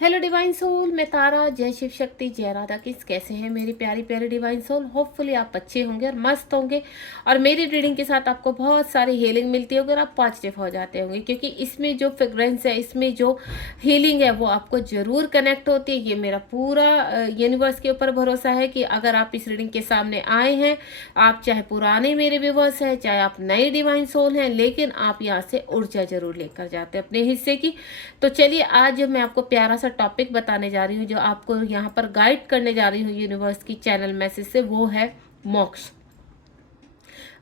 Hello divine soul, मैं तारा। जय शिव शक्ति, जय राधा किस। कैसे हैं मेरी प्यारी प्यारी डिवाइन सोल? होपफुली आप अच्छे होंगे और मस्त होंगे और मेरी रीडिंग के साथ आपको बहुत सारी हीलिंग मिलती होगी और आप पॉजिटिव हो जाते होंगे, क्योंकि इसमें जो फ्रेग्रेंस है, इसमें जो हीलिंग है वो आपको जरूर कनेक्ट होती है। ये मेरा पूरा यूनिवर्स के ऊपर भरोसा है कि अगर आप इस रीडिंग के सामने आए हैं, आप चाहे पुराने मेरे व्यूवर्स हैं, चाहे आप नए डिवाइन सोल हैं, लेकिन आप यहाँ से ऊर्जा जरूर लेकर जाते हैं अपने हिस्से की। तो चलिए, आज मैं आपको प्यारा सा टॉपिक बताने जा रही हूँ, जो आपको यहाँ पर गाइड करने जा रही हूँ यूनिवर्स की चैनल मैसेज से। वो है मोक्ष।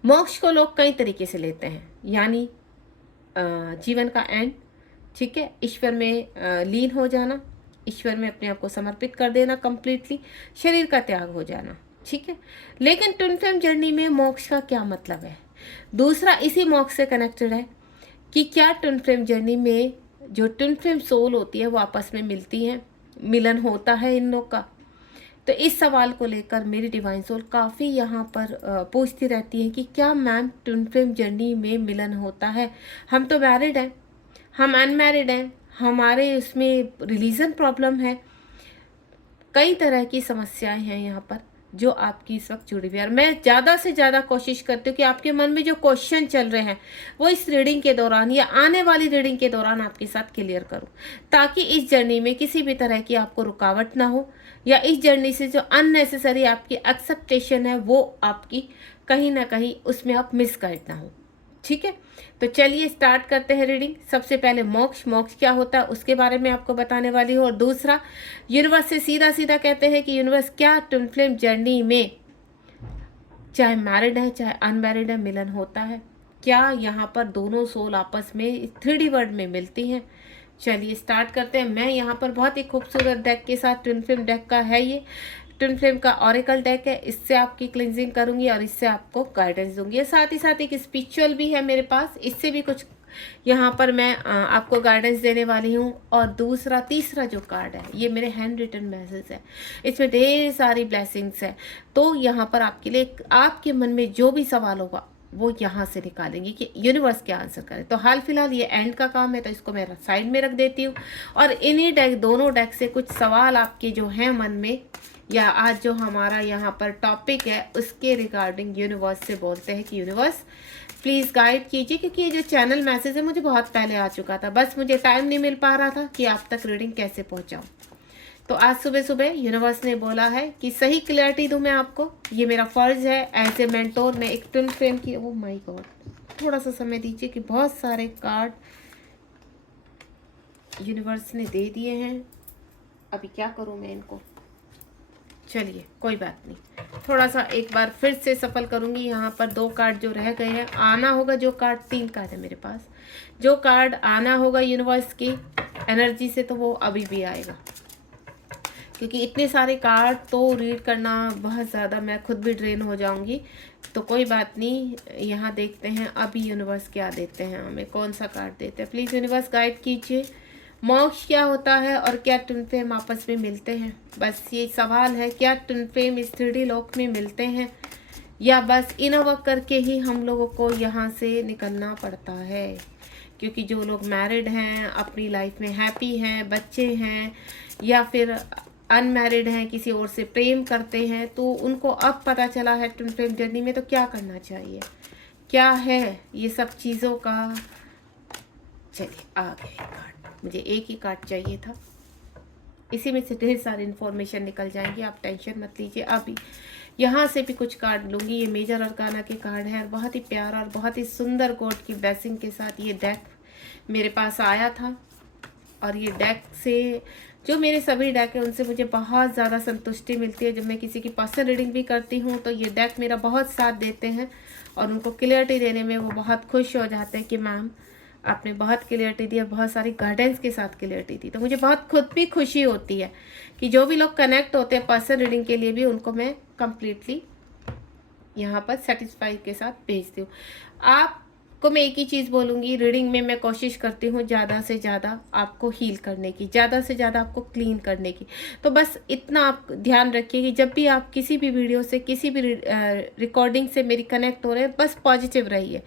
मोक्ष को लोग कई तरीके से लेते हैं, यानी जीवन का एंड, ठीक है, ईश्वर में लीन हो जाना, ईश्वर में अपने आप को समर्पित कर देना, कंप्लीटली शरीर का त्याग हो जाना, ठीक है। लेकिन ट्विन फ्लेम जर्नी में मोक्ष का क्या मतलब है? दूसरा इसी मोक्ष से कनेक्टेड है कि क्या ट्विन फ्लेम जर्नी में जो ट्विन फ्लेम सोल होती है वो आपस में मिलती हैं, मिलन होता है इन लोग का? तो इस सवाल को लेकर मेरी डिवाइन सोल काफ़ी यहाँ पर पूछती रहती है कि क्या मैम ट्विन फ्लेम जर्नी में मिलन होता है? हम तो मैरिड हैं, हम अनमैरिड हैं, हमारे उसमें रिलीजन प्रॉब्लम है, कई तरह की समस्याएं हैं यहाँ पर जो आपकी इस वक्त जुड़ी हुई है। और मैं ज़्यादा से ज़्यादा कोशिश करती हूँ कि आपके मन में जो क्वेश्चन चल रहे हैं वो इस रीडिंग के दौरान या आने वाली रीडिंग के दौरान आपके साथ क्लियर करूँ, ताकि इस जर्नी में किसी भी तरह की आपको रुकावट ना हो, या इस जर्नी से जो अननेसेसरी आपकी एक्सेप्टेशन है वो आपकी कहीं ना कहीं उसमें आप मिसगाइड ना हो, ठीक है। तो चलिए स्टार्ट करते हैं रीडिंग। सबसे पहले मोक्ष, मोक्ष क्या होता है उसके बारे में आपको बताने वाली हूँ। और दूसरा, यूनिवर्स से सीधा सीधा कहते हैं कि यूनिवर्स, क्या ट्विन फ्लेम जर्नी में चाहे मैरिड है चाहे अनमैरिड है मिलन होता है? क्या यहाँ पर दोनों सोल आपस में 3D वर्ड में मिलती हैं? चलिए स्टार्ट करते हैं। मैं यहाँ पर बहुत ही खूबसूरत डेक के साथ, ट्विन फ्लेम डेक का है ये, ट्विन फ्लेम का ऑरेकल डेक है, इससे आपकी क्लिनजिंग करूंगी और इससे आपको गाइडेंस दूंगी। ये साथ ही साथ एक स्पिरिचुअल भी है मेरे पास, इससे भी कुछ यहाँ पर मैं आपको गाइडेंस देने वाली हूँ। और दूसरा तीसरा जो कार्ड है ये मेरे हैंड रिटन मैसेज है, इसमें ढेर सारी ब्लेसिंग्स है। तो यहाँ पर आपके लिए आपके मन में जो भी सवाल होगा वो यहाँ से निकालेंगे कि यूनिवर्स क्या आंसर करे। तो हाल फिलहाल ये एंड का काम है, तो इसको मैं साइड में रख देती हूँ और इन्हीं डेक, दोनों डेक से कुछ सवाल आपके जो हैं मन में, या आज जो हमारा यहाँ पर टॉपिक है उसके रिगार्डिंग यूनिवर्स से बोलते हैं कि यूनिवर्स प्लीज़ गाइड कीजिए, क्योंकि ये जो चैनल मैसेज है मुझे बहुत पहले आ चुका था, बस मुझे टाइम नहीं मिल पा रहा था कि आप तक रीडिंग कैसे पहुँचाऊँ। तो आज सुबह सुबह यूनिवर्स ने बोला है कि सही क्लैरिटी दूँ मैं आपको, ये मेरा फ़र्ज़ है एज ए मेंटोर। मैं एक ट्विन फ्लेम की, ओह माय गॉड, थोड़ा सा समय दीजिए कि बहुत सारे कार्ड यूनिवर्स ने दे दिए हैं, अभी क्या करूँ मैं इनको। चलिए कोई बात नहीं, थोड़ा सा एक बार फिर से सफल करूंगी। यहाँ पर 2 कार्ड जो रह गए हैं, आना होगा जो कार्ड, 3 कार्ड है मेरे पास, जो कार्ड आना होगा यूनिवर्स की एनर्जी से तो वो अभी भी आएगा, क्योंकि इतने सारे कार्ड तो रीड करना बहुत ज़्यादा, मैं खुद भी ड्रेन हो जाऊंगी। तो कोई बात नहीं, यहाँ देखते हैं अभी यूनिवर्स क्या देते हैं हमें, कौन सा कार्ड देते हैं। प्लीज़ यूनिवर्स गाइड कीजिए, मोक्ष क्या होता है और क्या ट्विन फ्लेम आपस में मिलते हैं? बस ये सवाल है, क्या ट्विन फ्लेम इस 3D लोक में मिलते हैं, या बस इनर वर्क करके ही हम लोगों को यहाँ से निकलना पड़ता है? क्योंकि जो लोग मैरिड हैं, अपनी लाइफ में हैप्पी हैं, बच्चे हैं, या फिर अनमैरिड हैं, किसी और से प्रेम करते हैं, तो उनको अब पता चला है ट्विन फ्लेम जर्नी में तो क्या करना चाहिए, क्या है ये सब चीज़ों का। चलिए आ गए कार्ड, मुझे एक ही कार्ड चाहिए था, इसी में से ढेर सारी इन्फॉर्मेशन निकल जाएंगी, आप टेंशन मत लीजिए। अभी यहाँ से भी कुछ कार्ड लूँगी, ये मेजर अरकाना के कार्ड है और बहुत ही प्यारा और बहुत ही सुंदर गॉड की ब्लेसिंग के साथ ये डेक मेरे पास आया था। और ये डेक से, जो मेरे सभी डेक है उनसे मुझे बहुत ज़्यादा संतुष्टि मिलती है। जब मैं किसी की पर्सनल रीडिंग भी करती हूँ तो ये डेक मेरा बहुत साथ देते हैं और उनको क्लियरिटी देने में वो बहुत खुश हो जाते हैं कि मैम आपने बहुत क्लियरिटी दी और बहुत सारी गाइडेंस के साथ क्लियरिटी दी। तो मुझे बहुत खुद भी खुशी होती है कि जो भी लोग कनेक्ट होते हैं पर्सनल रीडिंग के लिए भी, उनको मैं कम्प्लीटली यहाँ पर सेटिस्फाई के साथ भेजती हूँ। आप आपको मैं एक ही चीज़ बोलूँगी, रीडिंग में मैं कोशिश करती हूँ ज़्यादा से ज़्यादा आपको हील करने की, ज़्यादा से ज़्यादा आपको क्लीन करने की। तो बस इतना आप ध्यान रखिए कि जब भी आप किसी भी वीडियो से, किसी भी रिकॉर्डिंग से मेरी कनेक्ट हो रहे हैं, बस पॉजिटिव रहिए,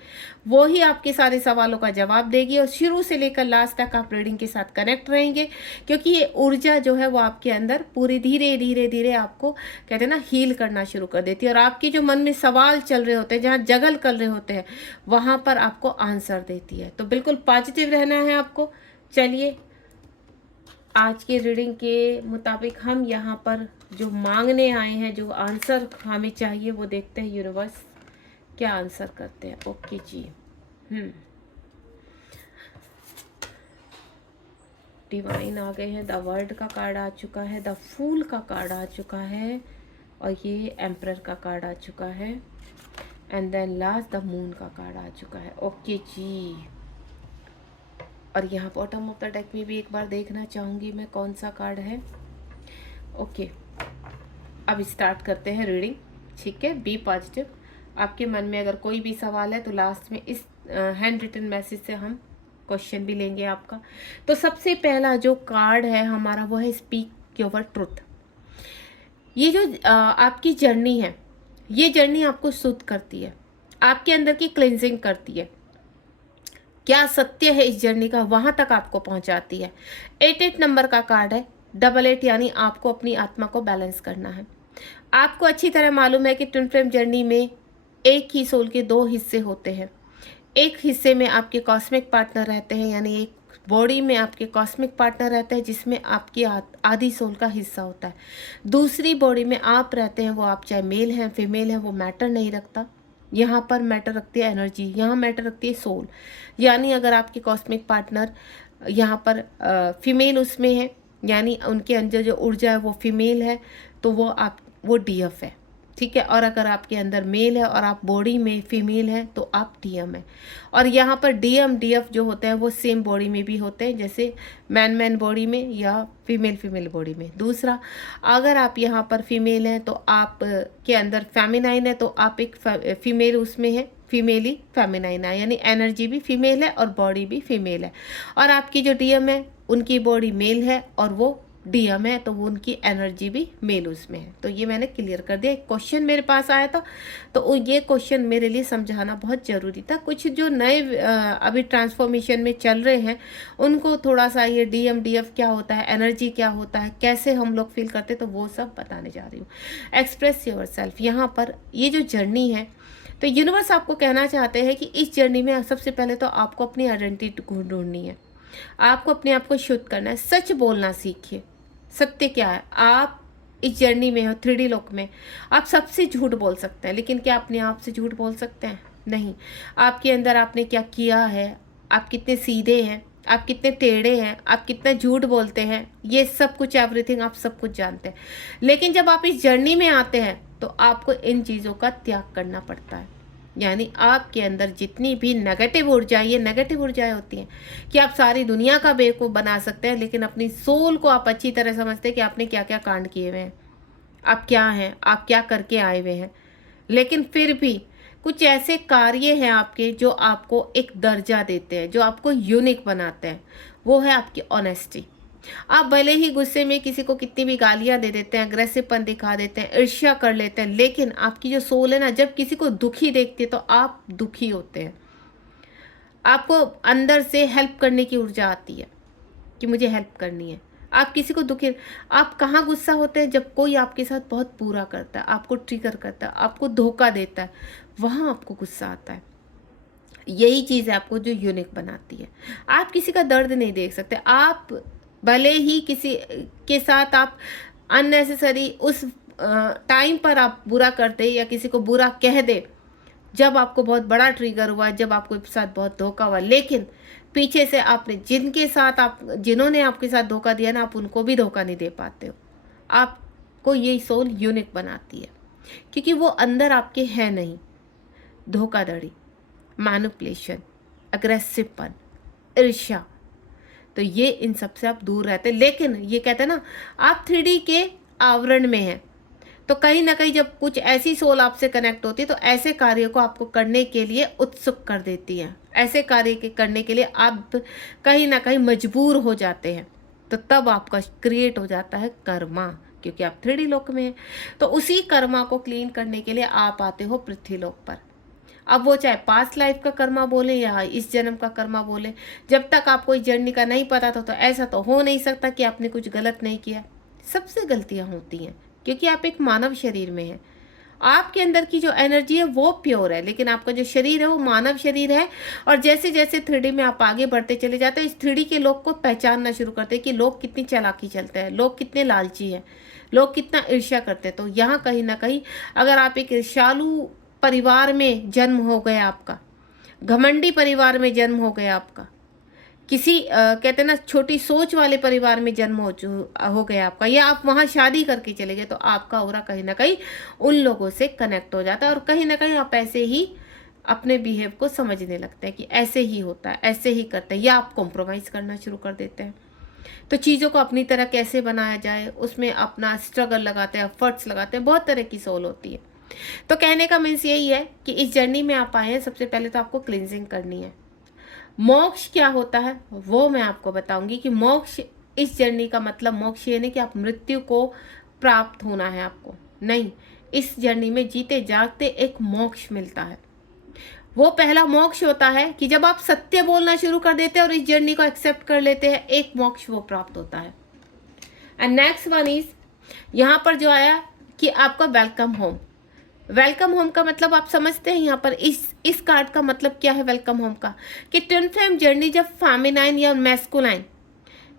वो ही आपके सारे सवालों का जवाब देगी और शुरू से लेकर लास्ट तक आप रीडिंग के साथ कनेक्ट रहेंगे, क्योंकि ये ऊर्जा जो है वो आपके अंदर पूरी धीरे धीरे धीरे आपको कहते हैं ना हील करना शुरू कर देती है। और आपके जो मन में सवाल चल रहे होते हैं, जहाँ जगल कर रहे होते हैं, वहाँ पर आपको आंसर देती है। तो बिल्कुल पॉजिटिव रहना है आपको। चलिए, आज के रीडिंग के मुताबिक हम यहाँ पर जो मांगने आए हैं, जो आंसर हमें चाहिए, वो देखते हैं यूनिवर्स क्या आंसर करते हैं। ओके जी। डिवाइन आ गए हैं, द वर्ल्ड का कार्ड आ चुका है, द फूल का कार्ड आ चुका है, और ये एम्परर का कार्ड आ चुका है, and then last the moon का कार्ड आ चुका है। ओके जी। और यहाँ बॉटम ऑफ द डेक में भी एक बार देखना चाहूँगी मैं कौन सा कार्ड है। ओके, अब स्टार्ट करते हैं रीडिंग। ठीक है, बी पॉजिटिव। आपके मन में अगर कोई भी सवाल है तो लास्ट में इस हैंड रिटन मैसेज से हम क्वेश्चन भी लेंगे आपका। तो सबसे पहला जो कार्ड है हमारा वो है स्पीक योर ट्रुथ। ये जो आपकी जर्नी है, ये जर्नी आपको शुद्ध करती है, आपके अंदर की क्लेंजिंग करती है। क्या सत्य है इस जर्नी का, वहां तक आपको पहुंचाती है। 88 नंबर का कार्ड है, 88, यानी आपको अपनी आत्मा को बैलेंस करना है। आपको अच्छी तरह मालूम है कि ट्विन फ्लेम जर्नी में एक ही सोल के दो हिस्से होते हैं। एक हिस्से में आपके कॉस्मिक पार्टनर रहते हैं, यानी एक बॉडी में आपके कॉस्मिक पार्टनर रहते हैं जिसमें आपकी आधी सोल का हिस्सा होता है। दूसरी बॉडी में आप रहते हैं, वो आप चाहे मेल हैं फीमेल हैं, वो मैटर नहीं रखता। यहाँ पर मैटर रखती है एनर्जी, यहाँ मैटर रखती है सोल। यानी अगर आपके कॉस्मिक पार्टनर यहाँ पर फीमेल उसमें है, यानी उनके अंदर जो ऊर्जा है वो फीमेल है, तो वो डीएफ है। ठीक है, और अगर आपके अंदर मेल है और आप बॉडी में फीमेल है तो आप डीएम है। और यहाँ पर डीएम डीएफ जो होते हैं वो सेम बॉडी में भी होते हैं, जैसे मैन बॉडी में या फीमेल बॉडी में। दूसरा, अगर आप यहाँ पर फीमेल हैं तो आप के अंदर फेमिनाइन है, तो आप एक फीमेल उसमें है, फीमेली फेमिनाइन है, यानी एनर्जी भी फीमेल है और बॉडी भी फीमेल है। और आपकी जो डीएम है उनकी बॉडी मेल है और वो डीएम है, तो वो उनकी एनर्जी भी मेल उसमें है। तो ये मैंने क्लियर कर दिया। एक क्वेश्चन मेरे पास आया था, तो ये क्वेश्चन मेरे लिए समझाना बहुत ज़रूरी था। कुछ जो नए अभी ट्रांसफॉर्मेशन में चल रहे हैं उनको थोड़ा सा ये डीएम डीएफ क्या होता है, एनर्जी क्या होता है, कैसे हम लोग फील करते, तो वो सब बताने जा रही हूँ। एक्सप्रेस योर सेल्फ, यहाँ पर ये जो जर्नी है, तो यूनिवर्स आपको कहना चाहते हैं कि इस जर्नी में सबसे पहले तो आपको अपनी आइडेंटिटी ढूंढनी है, आपको अपने आप को शुद्ध करना है, सच बोलना सीखिए। सत्य क्या है, आप इस जर्नी में हो, 3D लोक में आप सबसे झूठ बोल सकते हैं, लेकिन क्या अपने आप से झूठ बोल सकते हैं? नहीं। आपके अंदर आपने क्या किया है, आप कितने सीधे हैं, आप कितने टेढ़े हैं, आप कितना झूठ बोलते हैं, ये सब कुछ एवरीथिंग आप सब कुछ जानते हैं। लेकिन जब आप इस जर्नी में आते हैं तो आपको इन चीज़ों का त्याग करना पड़ता है। यानी आपके अंदर जितनी भी नेगेटिव ऊर्जाएं, ये नेगेटिव ऊर्जाएं होती हैं कि आप सारी दुनिया का बेवकूफ़ बना सकते हैं, लेकिन अपनी सोल को आप अच्छी तरह समझते हैं कि आपने क्या क्या कांड किए हुए हैं, आप क्या हैं, आप क्या करके आए हुए हैं। लेकिन फिर भी कुछ ऐसे कार्य हैं आपके जो आपको एक दर्जा देते हैं, जो आपको यूनिक बनाते हैं। वो है आपकी ऑनेस्टी। आप भले ही गुस्से में किसी को कितनी भी गालियां दे देते हैं, अग्रेसिवपन दिखा देते हैं, ईर्ष्या कर लेते हैं, लेकिन आपकी जो सोल है ना, जब किसी को दुखी देखती है तो आप दुखी होते हैं। आपको अंदर से हेल्प करने की ऊर्जा आती है कि मुझे हेल्प करनी है। आप किसी को दुखी, आप कहाँ गुस्सा होते हैं, जब कोई आपके साथ बहुत बुरा करता है, आपको ट्रिगर करता है, आपको धोखा देता है, वहाँ आपको गुस्सा आता है। यही चीज़ है आपको जो यूनिक बनाती है। आप किसी का दर्द नहीं देख सकते। आप भले ही किसी के साथ आप अननेसेसरी उस टाइम पर आप बुरा करते या किसी को बुरा कह दे, जब आपको बहुत बड़ा ट्रिगर हुआ, जब आपके साथ बहुत धोखा हुआ, लेकिन पीछे से आपने जिन्होंने आपके साथ धोखा दिया ना, आप उनको भी धोखा नहीं दे पाते हो। आपको ये सोल यूनिक बनाती है, क्योंकि वो अंदर आपके है नहीं। धोखाधड़ी, मैनिपुलेशन, अग्रेसिवपन, ईर्ष्या, तो ये इन सब से आप दूर रहते हैं। लेकिन ये कहते हैं ना, आप 3D के आवरण में हैं, तो कहीं ना कहीं जब कुछ ऐसी सोल आपसे कनेक्ट होती है तो ऐसे कार्य को आपको करने के लिए उत्सुक कर देती है, ऐसे कार्य के करने के लिए आप कहीं ना कहीं मजबूर हो जाते हैं। तो तब आपका क्रिएट हो जाता है कर्मा, क्योंकि आप 3D लोक में हैं। तो उसी कर्मा को क्लीन करने के लिए आप आते हो पृथ्वी लोक पर। अब वो चाहे पास्ट लाइफ का कर्मा बोले या इस जन्म का कर्मा बोले, जब तक आपको इस जर्नी का नहीं पता था तो ऐसा तो हो नहीं सकता कि आपने कुछ गलत नहीं किया। सबसे गलतियां होती हैं, क्योंकि आप एक मानव शरीर में हैं। आपके अंदर की जो एनर्जी है वो प्योर है, लेकिन आपका जो शरीर है वो मानव शरीर है। और जैसे जैसे 3D में आप आगे बढ़ते चले जाते हैं, इस 3D के लोग को पहचानना शुरू करते हैं कि लोग कितनी चालाकी चलते हैं, लोग कितने लालची हैं, लोग कितना ईर्ष्या करते हैं। तो यहाँ कहीं ना कहीं अगर आप एक ईर्ष्यालु परिवार में जन्म हो गया आपका, घमंडी परिवार में जन्म हो गया आपका, किसी कहते हैं ना छोटी सोच वाले परिवार में जन्म हो गया आपका, या आप वहाँ शादी करके चले गए, तो आपका ऑरा कहीं ना कहीं उन लोगों से कनेक्ट हो जाता है। और कहीं ना कहीं आप ऐसे ही अपने बिहेव को समझने लगते हैं कि ऐसे ही होता है, ऐसे ही करते हैं, या आप कॉम्प्रोमाइज़ करना शुरू कर देते हैं। तो चीज़ों को अपनी तरह कैसे बनाया जाए उसमें अपना स्ट्रगल लगाते हैं, एफर्ट्स लगाते हैं। बहुत तरह की सोल होती है। तो कहने का मीन्स यही है कि इस जर्नी में आप आए हैं, सबसे पहले तो आपको क्लिनजिंग करनी है। मोक्ष क्या होता है वो मैं आपको बताऊंगी कि मोक्ष, इस जर्नी का मतलब मोक्ष ये नहीं कि आप मृत्यु को प्राप्त होना है आपको, नहीं। इस जर्नी में जीते जागते एक मोक्ष मिलता है। वो पहला मोक्ष होता है कि जब आप सत्य बोलना शुरू कर देते हैं और इस जर्नी को एक्सेप्ट कर लेते हैं, एक मोक्ष वो प्राप्त होता है। एंड नेक्स्ट वन इज, यहाँ पर जो आया कि आपका वेलकम होम। वेलकम होम का मतलब आप समझते हैं यहाँ पर इस कार्ड का मतलब क्या है वेलकम होम का, कि ट्विन फ्लेम जर्नी जब फेमिनाइन या मैस्कुलाइन,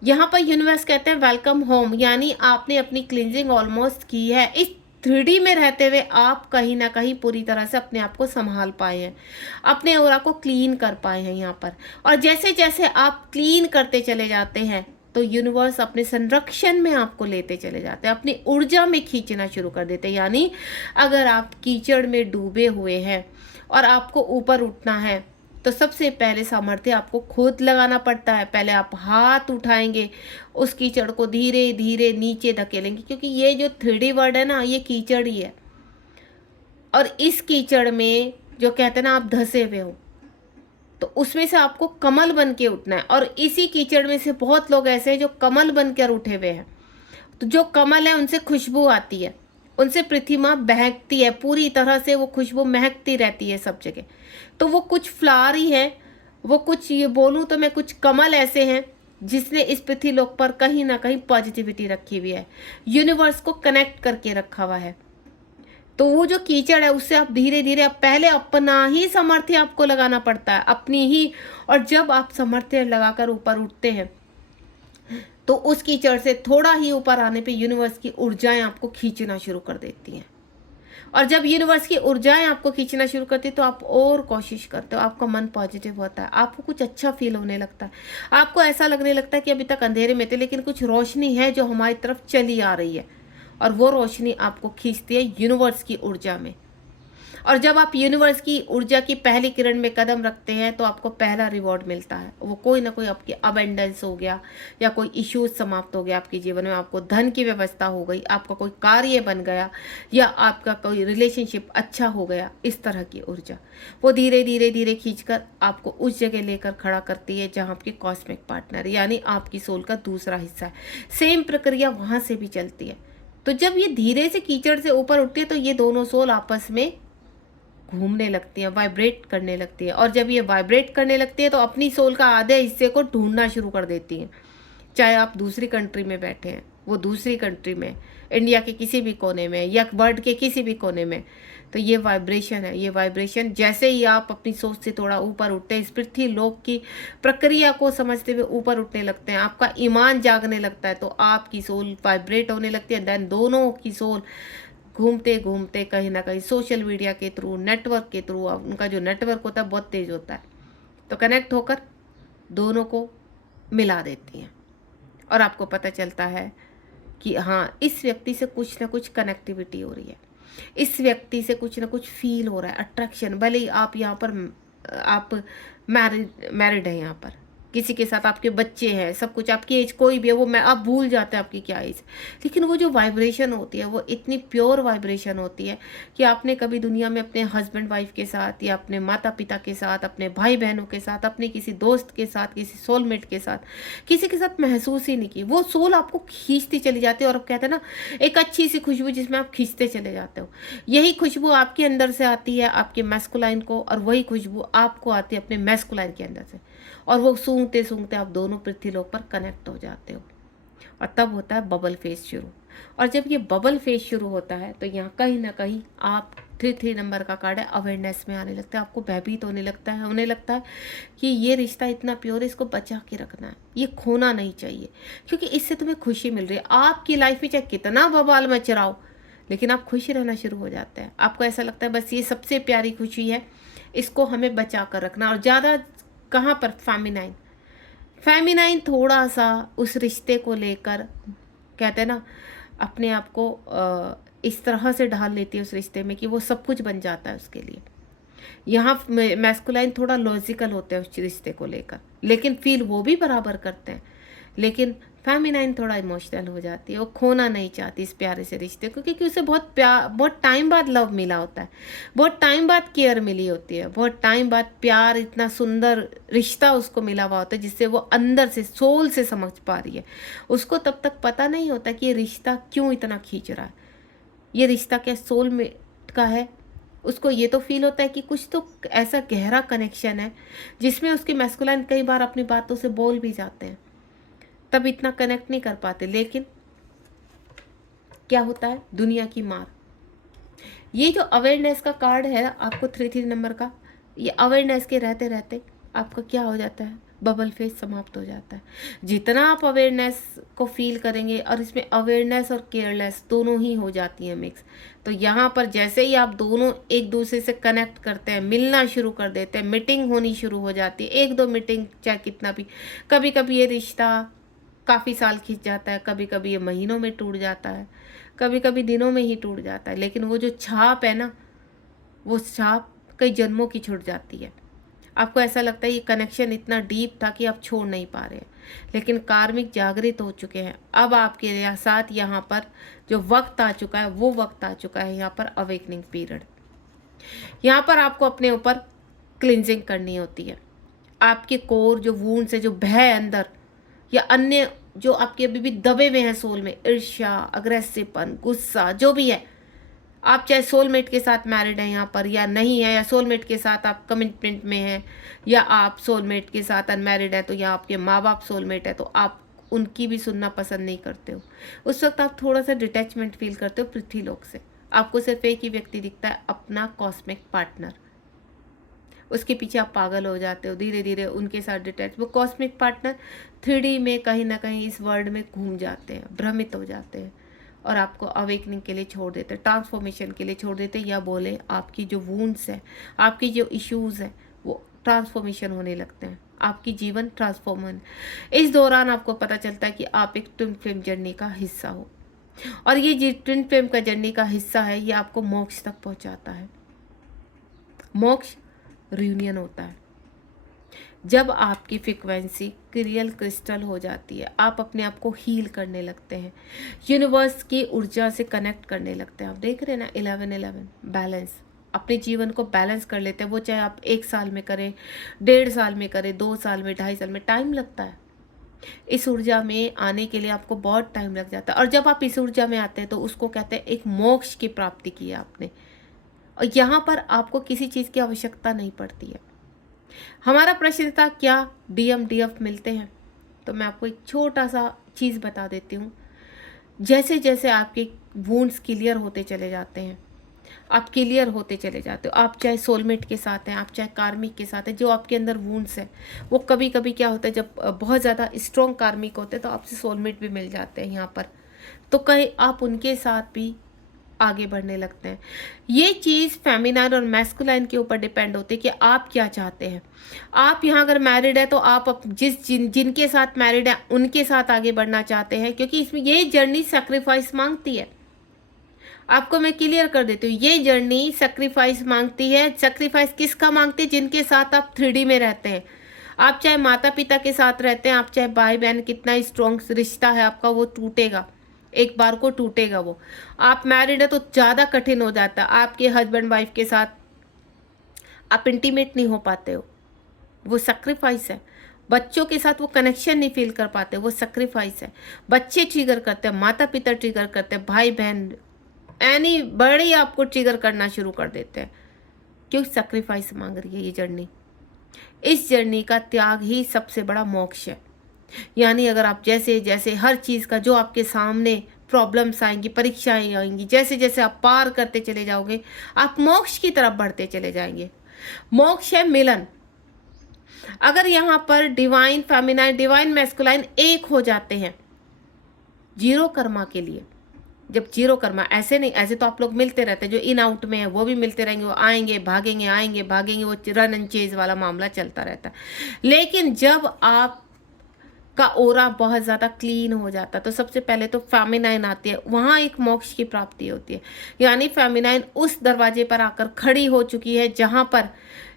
यहाँ पर यूनिवर्स कहते हैं वेलकम होम, यानी आपने अपनी क्लींजिंग ऑलमोस्ट की है। इस 3D में रहते हुए आप कहीं ना कहीं पूरी तरह से अपने आप को संभाल पाए हैं, अपने ऑरा को क्लीन कर पाए हैं यहाँ पर। और जैसे जैसे आप क्लीन करते चले जाते हैं तो यूनिवर्स अपने संरक्षण में आपको लेते चले जाते हैं, अपनी ऊर्जा में खींचना शुरू कर देते हैं। यानी अगर आप कीचड़ में डूबे हुए हैं और आपको ऊपर उठना है तो सबसे पहले सामर्थ्य आपको खुद लगाना पड़ता है। पहले आप हाथ उठाएंगे, उस कीचड़ को धीरे धीरे नीचे धकेलेंगे, क्योंकि ये जो 3D वर्ड है ना, ये कीचड़ ही है। और इस कीचड़ में जो कहते हैं ना आप धंसे हुए हो, तो उसमें से आपको कमल बन के उठना है। और इसी कीचड़ में से बहुत लोग ऐसे हैं जो कमल बनकर उठे हुए हैं। तो जो कमल है उनसे खुशबू आती है, उनसे पृथ्वी माँ बहकती है, पूरी तरह से वो खुशबू महकती रहती है सब जगह। तो वो कुछ फ्लावर ही है, वो कुछ, ये बोलूँ तो मैं, कुछ कमल ऐसे हैं जिसने इस पृथ्वी लोक पर कहीं ना कहीं पॉजिटिविटी रखी हुई है, यूनिवर्स को कनेक्ट करके रखा हुआ है। तो वो जो कीचड़ है उससे आप धीरे धीरे, पहले अपना ही सामर्थ्य आपको लगाना पड़ता है, अपनी ही। और जब आप सामर्थ्य लगाकर ऊपर उठते हैं तो उस कीचड़ से थोड़ा ही ऊपर आने पे यूनिवर्स की ऊर्जाएं आपको खींचना शुरू कर देती हैं। और जब यूनिवर्स की ऊर्जाएं आपको खींचना शुरू करती है तो आप और कोशिश करते हो, आपका मन पॉजिटिव होता है, आपको कुछ अच्छा फील होने लगता है, आपको ऐसा लगने लगता है कि अभी तक अंधेरे में थे लेकिन कुछ रोशनी है जो हमारी तरफ चली आ रही है, और वो रोशनी आपको खींचती है यूनिवर्स की ऊर्जा में। और जब आप यूनिवर्स की ऊर्जा की पहली किरण में कदम रखते हैं तो आपको पहला रिवॉर्ड मिलता है। वो कोई ना कोई आपकी अबेंडेंस हो गया, या कोई इश्यूज समाप्त हो गया आपके जीवन में, आपको धन की व्यवस्था हो गई, आपका कोई कार्य बन गया, या आपका कोई रिलेशनशिप अच्छा हो गया। इस तरह की ऊर्जा वो धीरे धीरे धीरे खींचकर आपको उस जगह लेकर खड़ा करती है जहाँ आपके कॉस्मिक पार्टनर यानी आपकी सोल का दूसरा हिस्सा है। सेम प्रक्रिया वहाँ से भी चलती है। तो जब ये धीरे से कीचड़ से ऊपर उठती है तो ये दोनों सोल आपस में घूमने लगती है, वाइब्रेट करने लगती है। और जब ये वाइब्रेट करने लगती है तो अपनी सोल का आधे हिस्से को ढूंढना शुरू कर देती हैं। चाहे आप दूसरी कंट्री में बैठे हैं, वो दूसरी कंट्री में, इंडिया के किसी भी कोने में या वर्ल्ड के किसी भी कोने में, तो ये वाइब्रेशन है। ये वाइब्रेशन जैसे ही आप अपनी सोच से थोड़ा ऊपर उठते हैं, इस पृथ्वी लोक की प्रक्रिया को समझते हुए ऊपर उठने लगते हैं, आपका ईमान जागने लगता है, तो आपकी सोल वाइब्रेट होने लगती है। देन दोनों की सोल घूमते घूमते कहीं ना कहीं सोशल मीडिया के थ्रू, नेटवर्क के थ्रू, उनका जो नेटवर्क होता है बहुत तेज होता है, तो कनेक्ट होकर दोनों को मिला देती हैं। और आपको पता चलता है कि हाँ, इस व्यक्ति से कुछ ना कुछ कनेक्टिविटी हो रही है, इस व्यक्ति से कुछ ना कुछ फील हो रहा है, अट्रैक्शन। भले ही आप यहाँ पर आप मैरिड है यहाँ पर, किसी के साथ आपके बच्चे हैं, सब कुछ, आपकी एज कोई भी है, वो मैं आप भूल जाते हैं आपकी क्या एज। लेकिन वो जो वाइब्रेशन होती है वो इतनी प्योर वाइब्रेशन होती है कि आपने कभी दुनिया में अपने हस्बैंड वाइफ के साथ या अपने माता पिता के साथ, अपने भाई बहनों के साथ, अपने किसी दोस्त के साथ, किसी सोलमेट के साथ, किसी के साथ महसूस ही नहीं की। वो सोल आपको खींचती चली जाती है, और आप कहते हैं ना, एक अच्छी सी खुशबू जिसमें आप खींचते चले जाते हो। यही खुशबू आपके अंदर से आती है आपके मैस्कुलाइन को, और वही खुशबू आपको आती है अपने मैस्कुलाइन के अंदर से, और वो सूंघते सूंघते आप दोनों पृथ्वीलोक पर कनेक्ट हो जाते हो। और तब होता है बबल फेज शुरू। और जब ये बबल फेज शुरू होता है तो यहाँ कहीं ना कहीं आप 3 नंबर का कार्ड है, अवेयरनेस में आने लगता है, आपको भयभीत होने लगता है कि ये रिश्ता इतना प्योर है, इसको बचा के रखना है, ये खोना नहीं चाहिए, क्योंकि इससे तुम्हें खुशी मिल रही है। आपकी लाइफ में चाहे कितना बवाल मच रहा हो, लेकिन आप खुश रहना शुरू हो जाते हैं। आपको ऐसा लगता है बस ये सबसे प्यारी खुशी है, इसको हमें बचा कर रखना। और ज़्यादा कहाँ पर, फेमिनाइन थोड़ा सा उस रिश्ते को लेकर, कहते हैं ना, अपने आप को इस तरह से ढाल लेती है उस रिश्ते में कि वो सब कुछ बन जाता है उसके लिए। यहाँ मैस्कुलाइन थोड़ा लॉजिकल होते हैं उस रिश्ते को लेकर, लेकिन फील वो भी बराबर करते हैं। लेकिन फेमिनाइन थोड़ा इमोशनल हो जाती है, वो खोना नहीं चाहती इस प्यारे से रिश्ते को, क्योंकि उसे बहुत टाइम बाद लव मिला होता है, बहुत टाइम बाद केयर मिली होती है, बहुत टाइम बाद प्यार, इतना सुंदर रिश्ता उसको मिला हुआ होता है जिससे वो अंदर से, सोल से समझ पा रही है। उसको तब तक पता नहीं होता कि ये रिश्ता क्यों इतना खींच रहा है, ये रिश्ता क्या सोलमेट का है। उसको ये तो फील होता है कि कुछ तो ऐसा गहरा कनेक्शन है जिसमें उसके मैस्कुलाइन कई बार अपनी बातों से बोल भी जाते हैं, तब इतना कनेक्ट नहीं कर पाते। लेकिन क्या होता है, दुनिया की मार। ये जो अवेयरनेस का कार्ड है आपको 3 नंबर का, ये अवेयरनेस के रहते रहते आपका क्या हो जाता है, बबल फेज समाप्त हो जाता है। जितना आप अवेयरनेस को फील करेंगे, और इसमें अवेयरनेस और केयरलेस दोनों ही हो जाती हैं मिक्स, तो यहाँ पर जैसे ही आप दोनों एक दूसरे से कनेक्ट करते हैं, मिलना शुरू कर देते हैं, मीटिंग होनी शुरू हो जाती है, 1-2 मीटिंग चाहे कितना भी। कभी कभी ये रिश्ता काफ़ी साल खींच जाता है, कभी कभी ये महीनों में टूट जाता है, कभी कभी दिनों में ही टूट जाता है, लेकिन वो जो छाप है ना, वो छाप कई जन्मों की छूट जाती है। आपको ऐसा लगता है ये कनेक्शन इतना डीप था कि आप छोड़ नहीं पा रहे हैं, लेकिन कार्मिक जागृत हो चुके हैं। अब आपके साथ यहाँ पर जो वक्त आ चुका है, वो वक्त आ चुका है यहाँ पर अवेकनिंग पीरियड। यहाँ पर आपको अपने ऊपर क्लिनजिंग करनी होती है। आपके कोर जो वूंड्स है, जो भय अंदर या अन्य जो आपके अभी भी दबे हुए हैं सोल में, ईर्ष्या, अग्रेसिवपन, गुस्सा, जो भी है, आप चाहे सोलमेट के साथ मैरिड हैं यहाँ पर या नहीं है, या सोलमेट के साथ आप कमिटमेंट में हैं, या आप सोलमेट के साथ अनमैरिड है, तो या आपके माँ बाप सोलमेट है, तो आप उनकी भी सुनना पसंद नहीं करते हो। उस वक्त आप थोड़ा सा डिटैचमेंट फील करते हो पृथ्वी लोक से। आपको सिर्फ एक ही व्यक्ति दिखता है, अपना कॉस्मिक पार्टनर। उसके पीछे आप पागल हो जाते हो, धीरे धीरे उनके साथ डिटैच। वो कॉस्मिक पार्टनर 3D में कहीं ना कहीं इस वर्ल्ड में घूम जाते हैं, भ्रमित हो जाते हैं, और आपको अवेकनिंग के लिए छोड़ देते हैं, ट्रांसफॉर्मेशन के लिए छोड़ देते हैं, या बोले आपकी जो वूंड्स है, आपकी जो इश्यूज़ है, वो ट्रांसफॉर्मेशन होने लगते हैं, आपकी जीवन ट्रांसफॉर्म होने। इस दौरान आपको पता चलता है कि आप एक ट्विन फ्लेम जर्नी का हिस्सा हो, और ये जो ट्विन फ्लेम का जर्नी का हिस्सा है, ये आपको मोक्ष तक पहुंचाता है। मोक्ष रियूनियन होता है जब आपकी फ्रीक्वेंसी क्रियल क्रिस्टल हो जाती है, आप अपने आप को हील करने लगते हैं, यूनिवर्स की ऊर्जा से कनेक्ट करने लगते हैं। आप देख रहे हैं ना, 11-11 बैलेंस, अपने जीवन को बैलेंस कर लेते हैं। वो चाहे आप 1 साल में करें, 1.5 साल में करें, 2 साल में, 2.5 साल में, टाइम लगता है। इस ऊर्जा में आने के लिए आपको बहुत टाइम लग जाता है, और जब आप इस ऊर्जा में आते हैं तो उसको कहते हैं एक मोक्ष की प्राप्ति की है आपने, और यहाँ पर आपको किसी चीज़ की आवश्यकता नहीं पड़ती है। हमारा प्रश्न था क्या DMDF मिलते हैं, तो मैं आपको एक छोटा सा चीज़ बता देती हूँ। जैसे जैसे आपके वूंड्स क्लियर होते चले जाते हैं, आप क्लियर होते चले जाते हो, आप चाहे सोलमेट के साथ हैं, आप चाहे कार्मिक के साथ हैं, जो आपके अंदर वूंड्स हैं, वो कभी कभी क्या होता है, जब बहुत ज़्यादा स्ट्रॉन्ग कार्मिक होते हैं तो आपसे सोलमेट भी मिल जाते हैं यहाँ पर, तो कहीं आप उनके साथ भी आगे बढ़ने लगते हैं। ये चीज़ फेमिनाइन और मैस्कुलाइन के ऊपर डिपेंड होती है कि आप क्या चाहते हैं। आप यहाँ अगर मैरिड है तो आप जिनके साथ मैरिड है उनके साथ आगे बढ़ना चाहते हैं, क्योंकि इसमें ये जर्नी सेक्रीफाइस मांगती है। आपको मैं क्लियर कर देती हूँ, ये जर्नी सेक्रीफाइस मांगती है। सेक्रीफाइस किसका मांगती है? जिनके साथ आप 3D में रहते हैं। आप चाहे माता पिता के साथ रहते हैं, आप चाहे भाई बहन, कितना स्ट्रॉन्ग रिश्ता है आपका, वो टूटेगा, एक बार को टूटेगा वो। आप मैरिड है तो ज़्यादा कठिन हो जाता है, आपके हस्बैंड वाइफ के साथ आप इंटीमेट नहीं हो पाते हो, वो सेक्रीफाइस है। बच्चों के साथ वो कनेक्शन नहीं फील कर पाते, वो सेक्रीफाइस है। बच्चे ट्रिगर करते हैं, माता पिता ट्रिगर करते हैं, भाई बहन एनी बड़े आपको ट्रिगर करना शुरू कर देते हैं। क्यों? सेक्रीफाइस मांग रही है ये जर्नी। इस जर्नी का त्याग ही सबसे बड़ा मोक्ष है। यानी अगर आप जैसे जैसे हर चीज़ का जो आपके सामने प्रॉब्लम्स आएंगी, परीक्षाएं आएंगी, जैसे जैसे आप पार करते चले जाओगे, आप मोक्ष की तरफ बढ़ते चले जाएंगे। मोक्ष है मिलन। अगर यहाँ पर डिवाइन फेमिनाइन, डिवाइन मैस्कुलाइन एक हो जाते हैं जीरो कर्मा के लिए, जब जीरो कर्मा, ऐसे नहीं, ऐसे तो आप लोग मिलते रहते हैं, जो इन आउट में है वो भी मिलते रहेंगे, वो आएंगे भागेंगे, आएंगे भागेंगे, वो रन एंड चेज वाला मामला चलता रहता है। लेकिन जब आप का ओरा बहुत ज़्यादा क्लीन हो जाता है तो सबसे पहले तो फेमिनाइन आती है, वहाँ एक मोक्ष की प्राप्ति होती है। यानी फेमिनाइन उस दरवाजे पर आकर खड़ी हो चुकी है जहाँ पर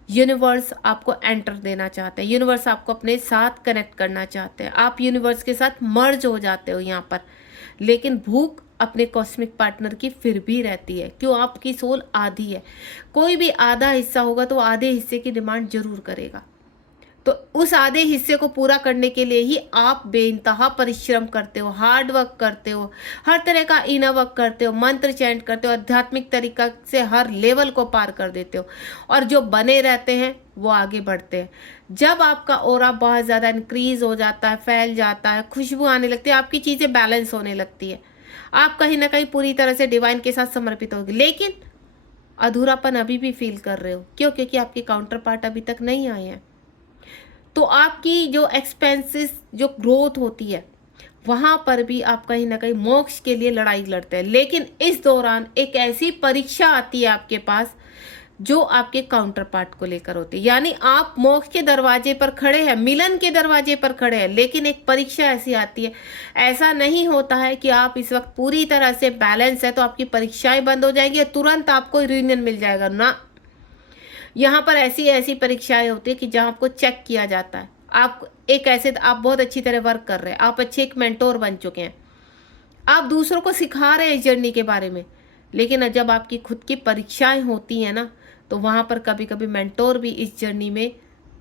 यूनिवर्स आपको एंटर देना चाहते हैं, यूनिवर्स आपको अपने साथ कनेक्ट करना चाहते हैं, आप यूनिवर्स के साथ मर्ज हो जाते हो यहाँ पर। लेकिन भूख अपने कॉस्मिक पार्टनर की फिर भी रहती है। क्यों? आपकी सोल आधी है, कोई भी आधा हिस्सा होगा तो आधे हिस्से की डिमांड जरूर करेगा। तो उस आधे हिस्से को पूरा करने के लिए ही आप बेइंतहा परिश्रम करते हो, हार्ड वर्क करते हो, हर तरह का इनर वर्क करते हो, मंत्र चैंट करते हो, आध्यात्मिक तरीका से हर लेवल को पार कर देते हो, और जो बने रहते हैं वो आगे बढ़ते हैं। जब आपका ऑरा बहुत ज़्यादा इंक्रीज हो जाता है, फैल जाता है, खुशबू आने लगती है, आपकी चीज़ें बैलेंस होने लगती है, आप कहीं ना कहीं पूरी तरह से डिवाइन के साथ समर्पित होगी। लेकिन अधूरापन अभी भी फील कर रहे हो। क्यों? क्योंकि आपके काउंटर पार्ट अभी तक नहीं आए हैं। तो आपकी जो एक्सपेंसेस, जो ग्रोथ होती है, वहाँ पर भी आप कहीं ना कहीं मोक्ष के लिए लड़ाई लड़ते हैं। लेकिन इस दौरान एक ऐसी परीक्षा आती है आपके पास जो आपके काउंटर पार्ट को लेकर होती है। यानी आप मोक्ष के दरवाजे पर खड़े हैं, मिलन के दरवाजे पर खड़े हैं, लेकिन एक परीक्षा ऐसी आती है। ऐसा नहीं होता है कि आप इस वक्त पूरी तरह से बैलेंस है तो आपकी परीक्षाएं बंद हो जाएंगी, तुरंत आपको यूनियन मिल जाएगा ना। यहाँ पर ऐसी ऐसी परीक्षाएं होती है कि जहाँ आपको चेक किया जाता है। आप एक ऐसे, आप बहुत अच्छी तरह वर्क कर रहे हैं, आप अच्छे एक मेंटोर बन चुके हैं, आप दूसरों को सिखा रहे हैं इस जर्नी के बारे में। लेकिन जब आपकी खुद की परीक्षाएं होती हैं ना, तो वहाँ पर कभी कभी मेंटोर भी इस जर्नी में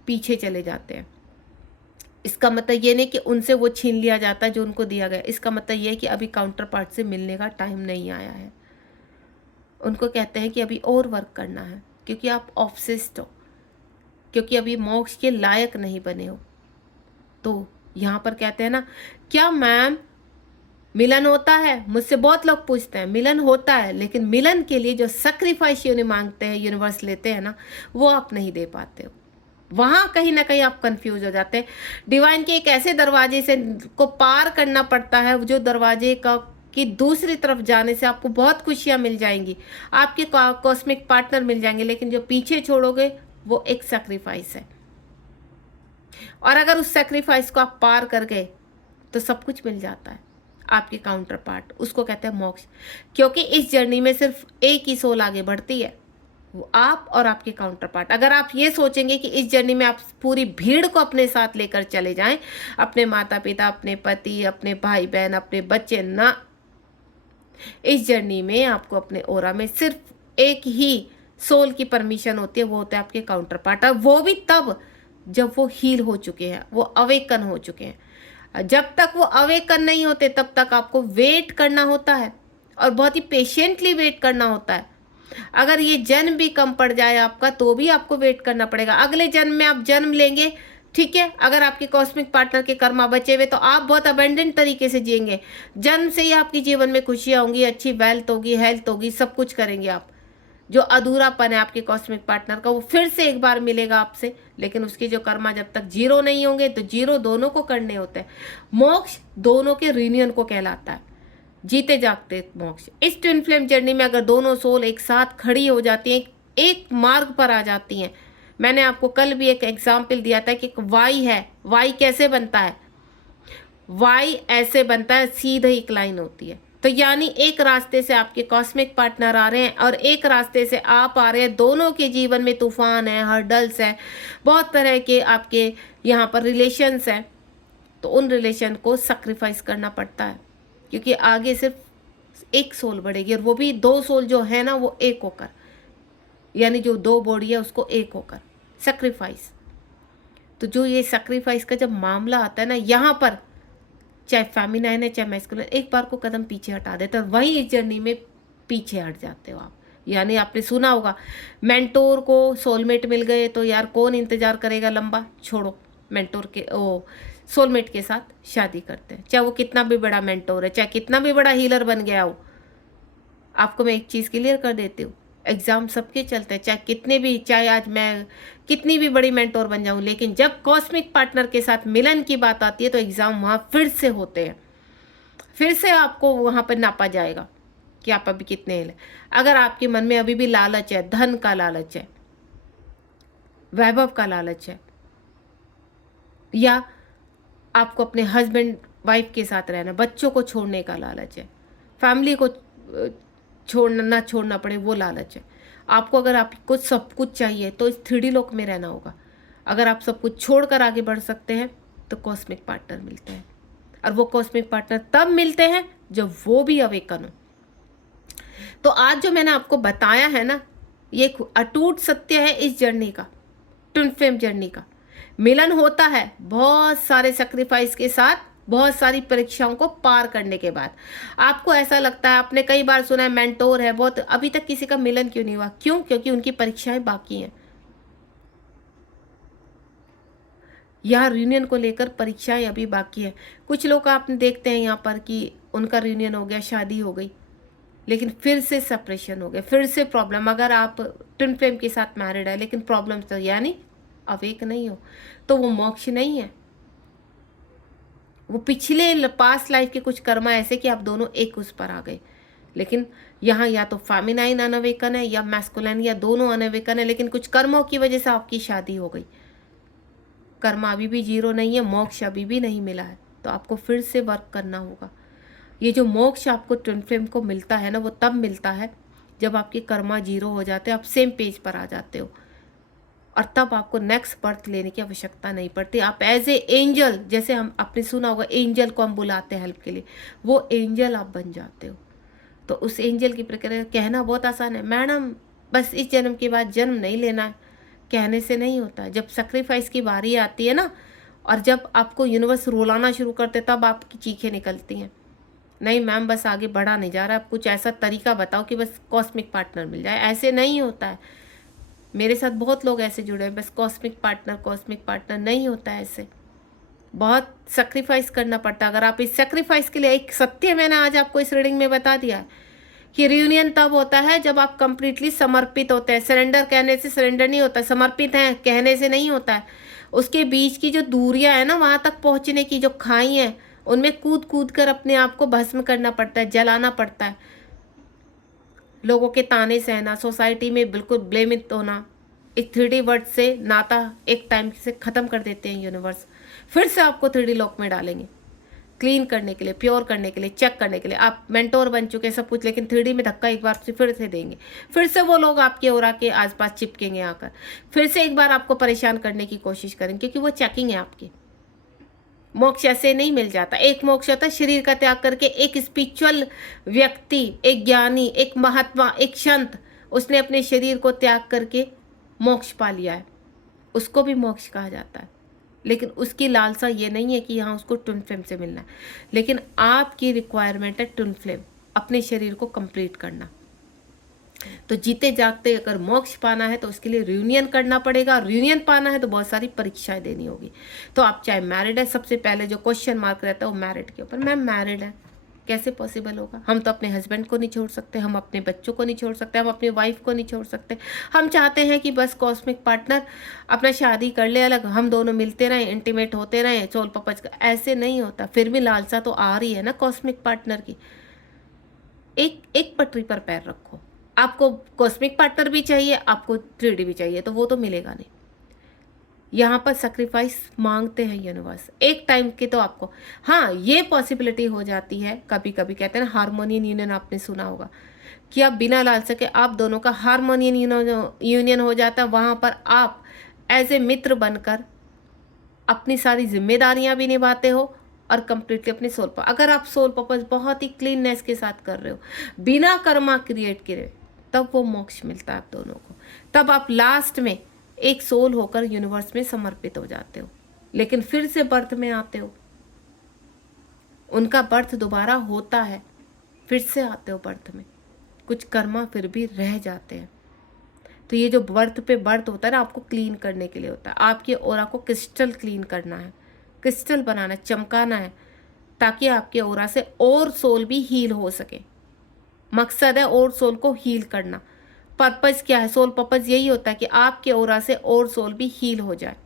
पीछे चले जाते हैं। इसका मतलब ये नहीं कि उनसे वो छीन लिया जाता है जो उनको दिया गया, इसका मतलब ये है कि अभी काउंटर पार्ट से मिलने का टाइम नहीं आया है। उनको कहते हैं कि अभी और वर्क करना है, क्योंकि आप ऑब्सेस्ड हो, क्योंकि अभी मोक्ष के लायक नहीं बने हो। तो यहाँ पर कहते हैं ना, क्या मैम मिलन होता है? मुझसे बहुत लोग पूछते हैं। मिलन होता है, लेकिन मिलन के लिए जो सैक्रिफाइस मांगते हैं, यूनिवर्स लेते हैं ना, वो आप नहीं दे पाते हो। वहाँ कहीं ना कहीं आप कंफ्यूज हो जाते हैं। डिवाइन के एक ऐसे दरवाजे से को पार करना पड़ता है, जो दरवाजे का कि दूसरी तरफ जाने से आपको बहुत खुशियाँ मिल जाएंगी, आपके कॉस्मिक पार्टनर मिल जाएंगे, लेकिन जो पीछे छोड़ोगे वो एक सैक्रिफाइस है। और अगर उस सैक्रिफाइस को आप पार कर गए तो सब कुछ मिल जाता है, आपके काउंटर पार्ट, उसको कहते हैं मोक्ष। क्योंकि इस जर्नी में सिर्फ एक ही सोल आगे बढ़ती है, वो आप और आपके काउंटर पार्ट। अगर आप ये सोचेंगे कि इस जर्नी में आप पूरी भीड़ को अपने साथ लेकर चले जाएं, अपने माता पिता, अपने पति, अपने भाई बहन, अपने बच्चे, ना, इस जर्नी में आपको अपने ओरा में सिर्फ एक ही सोल की परमिशन होती है, वो होता है आपके काउंटर पार्ट। और वो भी तब जब वो हील हो चुके हैं, वो अवेकन हो चुके हैं। जब तक वो अवेकन नहीं होते तब तक आपको वेट करना होता है, और बहुत ही पेशेंटली वेट करना होता है। अगर ये जन्म भी कम पड़ जाए आपका, तो भी आपको वेट करना पड़ेगा। अगले जन्म में आप जन्म लेंगे, ठीक है, अगर आपके कॉस्मिक पार्टनर के कर्मा बचे हुए तो आप बहुत अबेंडेंट तरीके से जिएंगे। जन्म से ही आपके जीवन में खुशियाँ होंगी, अच्छी वेल्थ होगी, हेल्थ होगी, सब कुछ करेंगे आप। जो अधूरापन है आपके कॉस्मिक पार्टनर का, वो फिर से एक बार मिलेगा आपसे। लेकिन उसके जो कर्मा जब तक जीरो नहीं होंगे, तो जीरो दोनों को करने होते हैं। मोक्ष दोनों के रीयूनियन को कहलाता है, जीते जागते मोक्ष। इस ट्विन फ्लेम जर्नी में अगर दोनों सोल एक साथ खड़ी हो जाती हैं, एक मार्ग पर आ जाती हैं। मैंने आपको कल भी एक एग्जाम्पल दिया था कि एक वाई है, वाई कैसे बनता है? वाई ऐसे बनता है, सीधा एक लाइन होती है। तो तो यानी एक रास्ते से आपके कॉस्मिक पार्टनर आ रहे हैं और एक रास्ते से आप आ रहे हैं। दोनों के जीवन में तूफान है, हर्डल्स है, बहुत तरह के आपके यहाँ पर रिलेशंस हैं। तो उन रिलेशन को सैक्रिफाइस करना पड़ता है, क्योंकि आगे सिर्फ एक सोल बढ़ेगी, और वो भी दो सोल जो है ना वो एक होकर, यानी जो दो बॉडी है उसको एक होकर सैक्रिफाइस। तो जो ये सैक्रिफाइस का जब मामला आता है ना, यहाँ पर चाहे फेमिनाइन है चाहे मैस्कुलिन, एक बार को कदम पीछे हटा देते हैं, वहीं इस जर्नी में पीछे हट जाते हो आप। यानी आपने सुना होगा, मेंटोर को सोलमेट मिल गए तो यार कौन इंतजार करेगा लंबा, छोड़ो, मेंटोर के सोलमेट के साथ शादी करते हैं, चाहे वो कितना भी बड़ा मेंटोर है, चाहे कितना भी बड़ा हीलर बन गया हो। आपको मैं एक चीज़ क्लियर कर देती हूँ, एग्ज़ाम सबके चलते हैं, चाहे आज मैं कितनी भी बड़ी मेंटोर बन जाऊं, लेकिन जब कॉस्मिक पार्टनर के साथ मिलन की बात आती है तो एग्ज़ाम वहाँ फिर से होते हैं। फिर से आपको वहाँ पर नापा जाएगा कि आप अभी कितने हैं। अगर आपके मन में अभी भी लालच है, धन का लालच है, वैभव का लालच है, या आपको अपने हस्बैंड वाइफ के साथ रहना, बच्चों को छोड़ने का लालच है, फैमिली को ना छोड़ना पड़े वो लालच है आपको, अगर आपको सब कुछ चाहिए तो इस 3D लोक में रहना होगा। अगर आप सब कुछ छोड़कर आगे बढ़ सकते हैं तो कॉस्मिक पार्टनर मिलते हैं, और वो कॉस्मिक पार्टनर तब मिलते हैं जब वो भी अवेकन हो। तो आज जो मैंने आपको बताया है ना, ये एक अटूट सत्य है इस जर्नी का, ट्विन फ्लेम जर्नी का। मिलन होता है बहुत सारे सेक्रीफाइस के साथ, बहुत सारी परीक्षाओं को पार करने के बाद। आपको ऐसा लगता है, आपने कई बार सुना है मेंटोर है बहुत, अभी तक किसी का मिलन क्यों नहीं हुआ? क्यों? क्योंकि उनकी परीक्षाएं बाकी हैं। यहाँ रियूनियन को लेकर परीक्षाएं अभी बाकी है। कुछ लोग आपने देखते हैं यहाँ पर कि उनका रियूनियन हो गया, शादी हो गई, लेकिन फिर से सेपरेशन हो गया, फिर से प्रॉब्लम। अगर आप ट्विन फ्लेम के साथ मैरिड है लेकिन प्रॉब्लम तो यानी अवेक नहीं हो, तो वो मोक्ष नहीं है, वो पिछले पास्ट लाइफ के कुछ कर्मा ऐसे कि आप दोनों एक उस पर आ गए। लेकिन यहाँ या तो फेमिनाइन अनवेकन है या मैस्कुलाइन, या दोनों अनवेकन है, लेकिन कुछ कर्मों की वजह से आपकी शादी हो गई। कर्मा अभी भी जीरो नहीं है, मोक्ष अभी भी नहीं मिला है, तो आपको फिर से वर्क करना होगा। ये जो मोक्ष आपको ट्विन फ्लेम को मिलता है ना, वो तब मिलता है जब आपके कर्मा जीरो हो जाते हैं, आप सेम पेज पर आ जाते हो, और तब आपको नेक्स्ट बर्थ लेने की आवश्यकता नहीं पड़ती। आप एज ए एंजल, जैसे हम आपने सुना होगा एंजल को हम बुलाते हैं हेल्प के लिए, वो एंजल आप बन जाते हो। तो उस एंजल की प्रक्रिया कहना बहुत आसान है, मैडम बस इस जन्म के बाद जन्म नहीं लेना है, कहने से नहीं होता है। जब सेक्रीफाइस की बारी आती है ना, और जब आपको यूनिवर्स रुलाना शुरू करते, तब आपकी चीखें निकलती हैं, नहीं मैम बस आगे बढ़ा नहीं जा रहा, आप कुछ ऐसा तरीका बताओ कि बस कॉस्मिक पार्टनर मिल जाए। ऐसे नहीं होता है, मेरे साथ बहुत लोग ऐसे जुड़े हैं, बस कॉस्मिक पार्टनर नहीं होता है। ऐसे बहुत सेक्रीफाइस करना पड़ता है। अगर आप इस सेक्रीफाइस के लिए, एक सत्य मैंने आज आपको इस रीडिंग में बता दिया कि रियूनियन तब होता है जब आप कंप्लीटली समर्पित होते हैं। सरेंडर कहने से सरेंडर नहीं होता, समर्पित हैं कहने से नहीं होता है। उसके बीच की जो दूरियां है ना, वहाँ तक पहुँचने की जो खाई हैं, उनमें कूद कूद कर अपने आप को भस्म करना पड़ता है, जलाना पड़ता है, लोगों के ताने सहना, सोसाइटी में बिल्कुल ब्लेमित होना। इस 3D वर्ड से नाता एक टाइम से ख़त्म कर देते हैं यूनिवर्स, फिर से आपको 3D लॉक में डालेंगे, क्लीन करने के लिए, प्योर करने के लिए, चेक करने के लिए। आप मेंटोर बन चुके सब कुछ, लेकिन 3D में धक्का एक बार से फिर से देंगे, फिर से वो लोग आपके ओरा के आसपास चिपकेंगे आकर, फिर से एक बार आपको परेशान करने की कोशिश करेंगे, क्योंकि वो चेकिंग है आपकी। मोक्ष ऐसे नहीं मिल जाता। एक मोक्ष होता है शरीर का त्याग करके, एक स्पिरिचुअल व्यक्ति, एक ज्ञानी, एक महात्मा, एक संत, उसने अपने शरीर को त्याग करके मोक्ष पा लिया है, उसको भी मोक्ष कहा जाता है। लेकिन उसकी लालसा ये नहीं है कि यहाँ उसको ट्विन फ्लेम से मिलना है, लेकिन आपकी रिक्वायरमेंट है ट्विन फ्लेम, अपने शरीर को कंप्लीट करना। तो जीते जागते अगर मोक्ष पाना है तो उसके लिए रियूनियन करना पड़ेगा, रियूनियन पाना है तो बहुत सारी परीक्षाएं देनी होगी। तो आप चाहे मैरिड है, सबसे पहले जो क्वेश्चन मार्क रहता है वो मैरिड के ऊपर, मैम मैरिड है कैसे पॉसिबल होगा? हम तो अपने हस्बैंड को नहीं छोड़ सकते, हम अपने बच्चों को नहीं छोड़ सकते, हम अपनी वाइफ को नहीं छोड़ सकते। हम चाहते हैं कि बस कॉस्मिक पार्टनर अपना शादी कर ले अलग, हम दोनों मिलते रहें, इंटीमेट होते रहें, सोल पपच का। ऐसे नहीं होता। फिर भी लालसा तो आ रही है ना कॉस्मिक पार्टनर की। एक पटरी पर पैर रखो। आपको कॉस्मिक पार्टनर भी चाहिए, आपको 3D भी चाहिए, तो वो तो मिलेगा नहीं। यहाँ पर सेक्रीफाइस मांगते हैं यूनिवर्स एक टाइम के। तो आपको हाँ ये पॉसिबिलिटी हो जाती है कभी कभी, कहते हैं ना हार्मोनियन यूनियन, आपने सुना होगा कि आप बिना लालच के आप दोनों का हार्मोनियन यूनियन हो जाता है। वहाँ पर आप एज ए मित्र बनकर अपनी सारी जिम्मेदारियां भी निभाते हो और कंप्लीटली अपने सोल पर, अगर आप सोल पर्पस बहुत ही क्लीननेस के साथ कर रहे हो, बिना कर्मा क्रिएट करे, तब वो मोक्ष मिलता है आप दोनों को। तब आप लास्ट में एक सोल होकर यूनिवर्स में समर्पित हो जाते हो, लेकिन फिर से बर्थ में आते हो। उनका बर्थ दोबारा होता है, फिर से आते हो बर्थ में, कुछ कर्मा फिर भी रह जाते हैं। तो ये जो बर्थ पे बर्थ होता है ना, आपको क्लीन करने के लिए होता है। आपके ओरा को क्रिस्टल क्लीन करना है, क्रिस्टल बनाना, चमकाना है, ताकि आपके ओरा से और सोल भी हील हो सके। मकसद है और सोल को हील करना। पर्पस क्या है? सोल पर्पस यही होता है कि आपके ओरा से और सोल भी हील हो जाए।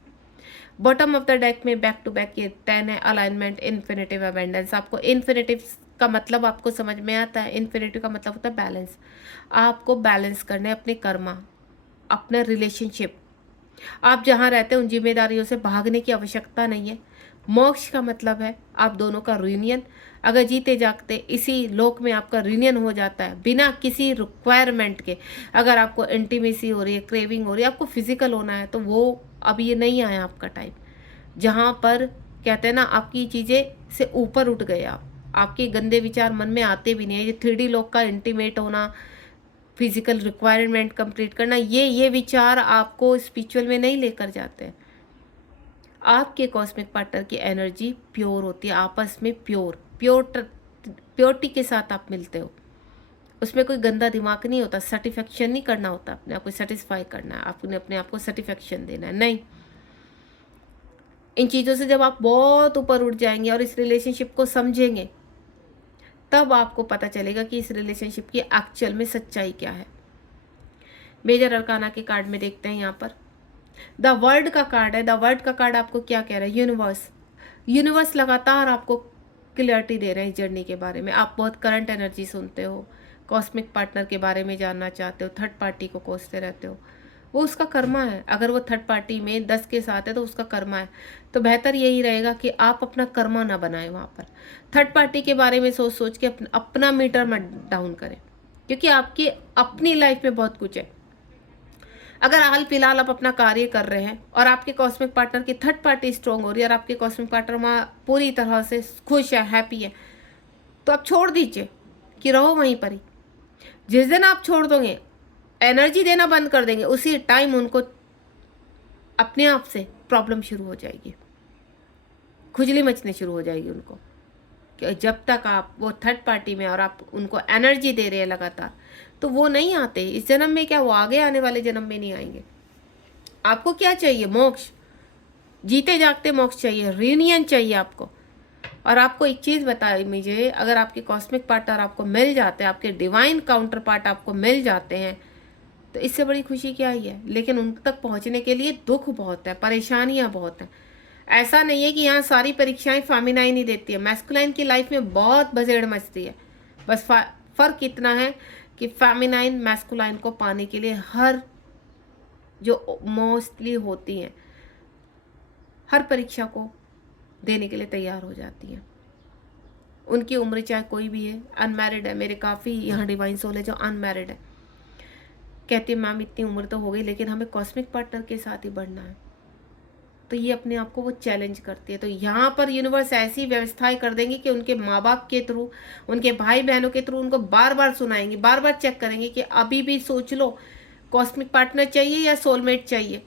बॉटम ऑफ द डेक में बैक टू बैक ये 10 है, अलाइनमेंट, इन्फिनिटिव, अबेंडेंस। आपको इन्फिनिटिव का मतलब आपको समझ में आता है। इन्फिनिटिव का मतलब होता है बैलेंस। आपको बैलेंस करने अपने कर्मा, अपना रिलेशनशिप। आप जहाँ रहते हैं उन जिम्मेदारियों से भागने की आवश्यकता नहीं है। मोक्ष का मतलब है आप दोनों का रियूनियन। अगर जीते जागते इसी लोक में आपका रियूनियन हो जाता है बिना किसी रिक्वायरमेंट के। अगर आपको इंटीमेसी हो रही है, क्रेविंग हो रही है, आपको फिजिकल होना है, तो वो अभी ये नहीं आया आपका टाइम, जहाँ पर कहते हैं ना आपकी चीज़ें से ऊपर उठ गए आप, आपके गंदे विचार मन में आते भी नहीं है। ये 3D लोक का इंटीमेट होना, फिजिकल रिक्वायरमेंट कंप्लीट करना, ये विचार आपको स्पिरिचुअल में नहीं लेकर जाते हैं। आपके कॉस्मिक पार्टनर की एनर्जी प्योर होती है, आपस में प्योरिटी के साथ आप मिलते हो। उसमें कोई गंदा दिमाग नहीं होता, सेटिस्फैक्शन नहीं करना होता, अपने आप को सेटिस्फाई करना है, आपने अपने आप को सेटिस्फैक्शन देना है, नहीं। इन चीज़ों से जब आप बहुत ऊपर उठ जाएंगे और इस रिलेशनशिप को समझेंगे, तब आपको पता चलेगा कि इस रिलेशनशिप की एक्चुअल में सच्चाई क्या है। मेजर अरकाना के कार्ड में देखते हैं, यहाँ पर द वर्ल्ड का कार्ड है। द वर्ल्ड का कार्ड आपको क्या कह रहा है? यूनिवर्स। यूनिवर्स लगातार आपको क्लियरिटी दे रहे हैं जर्नी के बारे में। आप बहुत करंट एनर्जी सुनते हो, कॉस्मिक पार्टनर के बारे में जानना चाहते हो, थर्ड पार्टी को कोसते रहते हो, वो उसका कर्मा है। अगर वो थर्ड पार्टी में 10 के साथ है तो उसका कर्मा है। तो बेहतर यही रहेगा कि आप अपना कर्मा ना बनाएं वहाँ पर। थर्ड पार्टी के बारे में सोच सोच के अपना मीटर मत डाउन करें, क्योंकि आपकी अपनी लाइफ में बहुत कुछ है। अगर हाल फिलहाल आप अपना कार्य कर रहे हैं और आपके कॉस्मिक पार्टनर की थर्ड पार्टी स्ट्रॉन्ग हो रही है और आपके कॉस्मिक पार्टनर वहाँ पूरी तरह से खुश है, हैप्पी है, तो आप छोड़ दीजिए कि रहो वहीं पर ही। जिस दिन आप छोड़ दोगे, एनर्जी देना बंद कर देंगे, उसी टाइम उनको अपने आप से प्रॉब्लम शुरू हो जाएगी, खुजली मचने शुरू हो जाएगी उनको। कि जब तक आप वो थर्ड पार्टी में और आप उनको एनर्जी दे रहे हैं लगातार, तो वो नहीं आते इस जन्म में, क्या वो आगे आने वाले जन्म में नहीं आएंगे। आपको क्या चाहिए? मोक्ष। जीते जागते मोक्ष चाहिए, रियूनियन चाहिए आपको। और आपको एक चीज़ बताई मुझे, अगर आपके कॉस्मिक पार्टनर आपको मिल जाते हैं, आपके डिवाइन काउंटर पार्ट आपको मिल जाते हैं, तो इससे बड़ी खुशी क्या ही है। लेकिन उन तक पहुंचने के लिए दुख बहुत है, परेशानियां बहुत हैं। ऐसा नहीं है कि यहाँ सारी परीक्षाएं फेमिनाइन ही देती है, मैस्कुलाइन की लाइफ में बहुत बजेड़ मचती है। बस फर्क इतना है कि फेमिनाइन मैस्कुलाइन को पाने के लिए हर जो मोस्टली होती हैं, हर परीक्षा को देने के लिए तैयार हो जाती हैं। उनकी उम्र चाहे कोई भी है, अनमैरिड है, मेरे काफ़ी यहाँ डिवाइन सोल है जो अनमैरिड है, कहती है मैम इतनी उम्र तो हो गई लेकिन हमें कॉस्मिक पार्टनर के साथ ही बढ़ना है। तो ये अपने आप को वो चैलेंज करती है। तो यहाँ पर यूनिवर्स ऐसी व्यवस्थाएं कर देंगे कि उनके माँ बाप के थ्रू, उनके भाई बहनों के थ्रू उनको बार बार सुनाएंगे, बार बार चेक करेंगे कि अभी भी सोच लो कॉस्मिक पार्टनर चाहिए या सोलमेट चाहिए।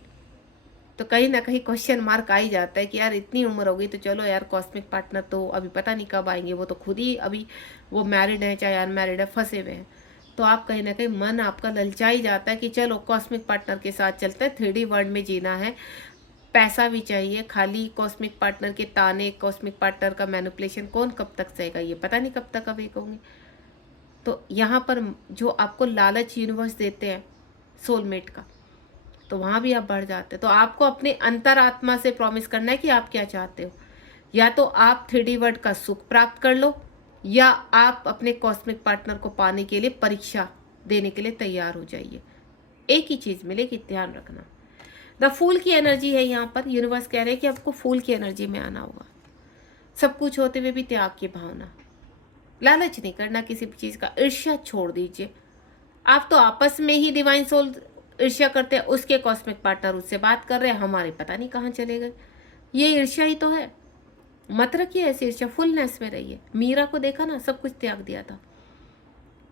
तो कहीं ना कहीं क्वेश्चन मार्क आ ही जाता है कि यार इतनी उम्र हो गई तो चलो यार, कॉस्मिक पार्टनर तो अभी पता नहीं कब आएंगे, वो तो खुद ही अभी वो मैरिड है चाहे अनमैरिड है, फंसे हुए हैं। तो आप कहीं ना कहीं मन आपका ललचा ही जाता है कि चलो कॉस्मिक पार्टनर के साथ चलते हैं, 3D वर्ल्ड में जीना है, पैसा भी चाहिए। खाली कॉस्मिक पार्टनर के ताने, कॉस्मिक पार्टनर का मैनिपुलेशन कौन कब तक सहेगा, ये पता नहीं कब तक अवेक होंगे। तो यहाँ पर जो आपको लालच यूनिवर्स देते हैं सोलमेट का, तो वहाँ भी आप बढ़ जाते हैं। तो आपको अपने अंतरात्मा से प्रॉमिस करना है कि आप क्या चाहते हो। या तो आप 3D वर्ल्ड का सुख प्राप्त कर लो, या आप अपने कॉस्मिक पार्टनर को पाने के लिए परीक्षा देने के लिए तैयार हो जाइए। एक ही चीज़ मिलेगी, ध्यान रखना। द फूल की एनर्जी है यहाँ पर। यूनिवर्स कह रहे हैं कि आपको फूल की एनर्जी में आना होगा। सब कुछ होते हुए भी त्याग की भावना, लालच नहीं करना किसी भी चीज़ का, ईर्ष्या छोड़ दीजिए। आप तो आपस में ही डिवाइन सोल ईर्ष्या करते हैं, उसके कॉस्मिक पार्टनर उससे बात कर रहे हैं, हमारे पता नहीं कहाँ चले गए। ये ईर्ष्या ही तो है। मत रखिए ऐसी ईर्ष्या, फुलनेस में रहिए। मीरा को देखा ना, सब कुछ त्याग दिया था।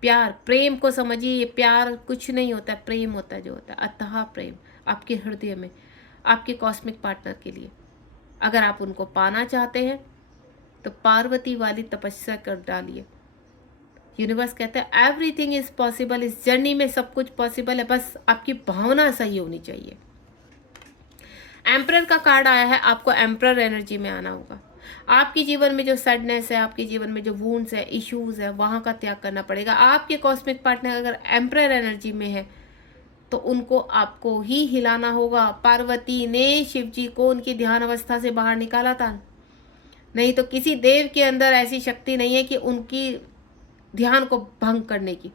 प्यार, प्रेम को समझिए। ये प्यार कुछ नहीं होता है, प्रेम होता है जो होता है अथाह प्रेम आपके हृदय में, आपके कॉस्मिक पार्टनर के लिए। अगर आप उनको पाना चाहते हैं तो पार्वती वाली तपस्या कर डालिए। यूनिवर्स कहता है एवरीथिंग इज पॉसिबल। इस जर्नी में सब कुछ पॉसिबल है, बस आपकी भावना सही होनी चाहिए। एम्परर का कार्ड आया है, आपको एम्परर एनर्जी में आना होगा। आपके जीवन में जो सैडनेस है, आपके जीवन में जो वुंड्स है, इश्यूज है, वहां का त्याग करना पड़ेगा। आपके कॉस्मिक पार्टनर अगर एम्परर एनर्जी में है तो उनको आपको ही हिलाना होगा। पार्वती ने शिव जी को उनकी ध्यान अवस्था से बाहर निकाला था, नहीं तो किसी देव के अंदर ऐसी शक्ति नहीं है कि उनकी ध्यान को भंग करने की।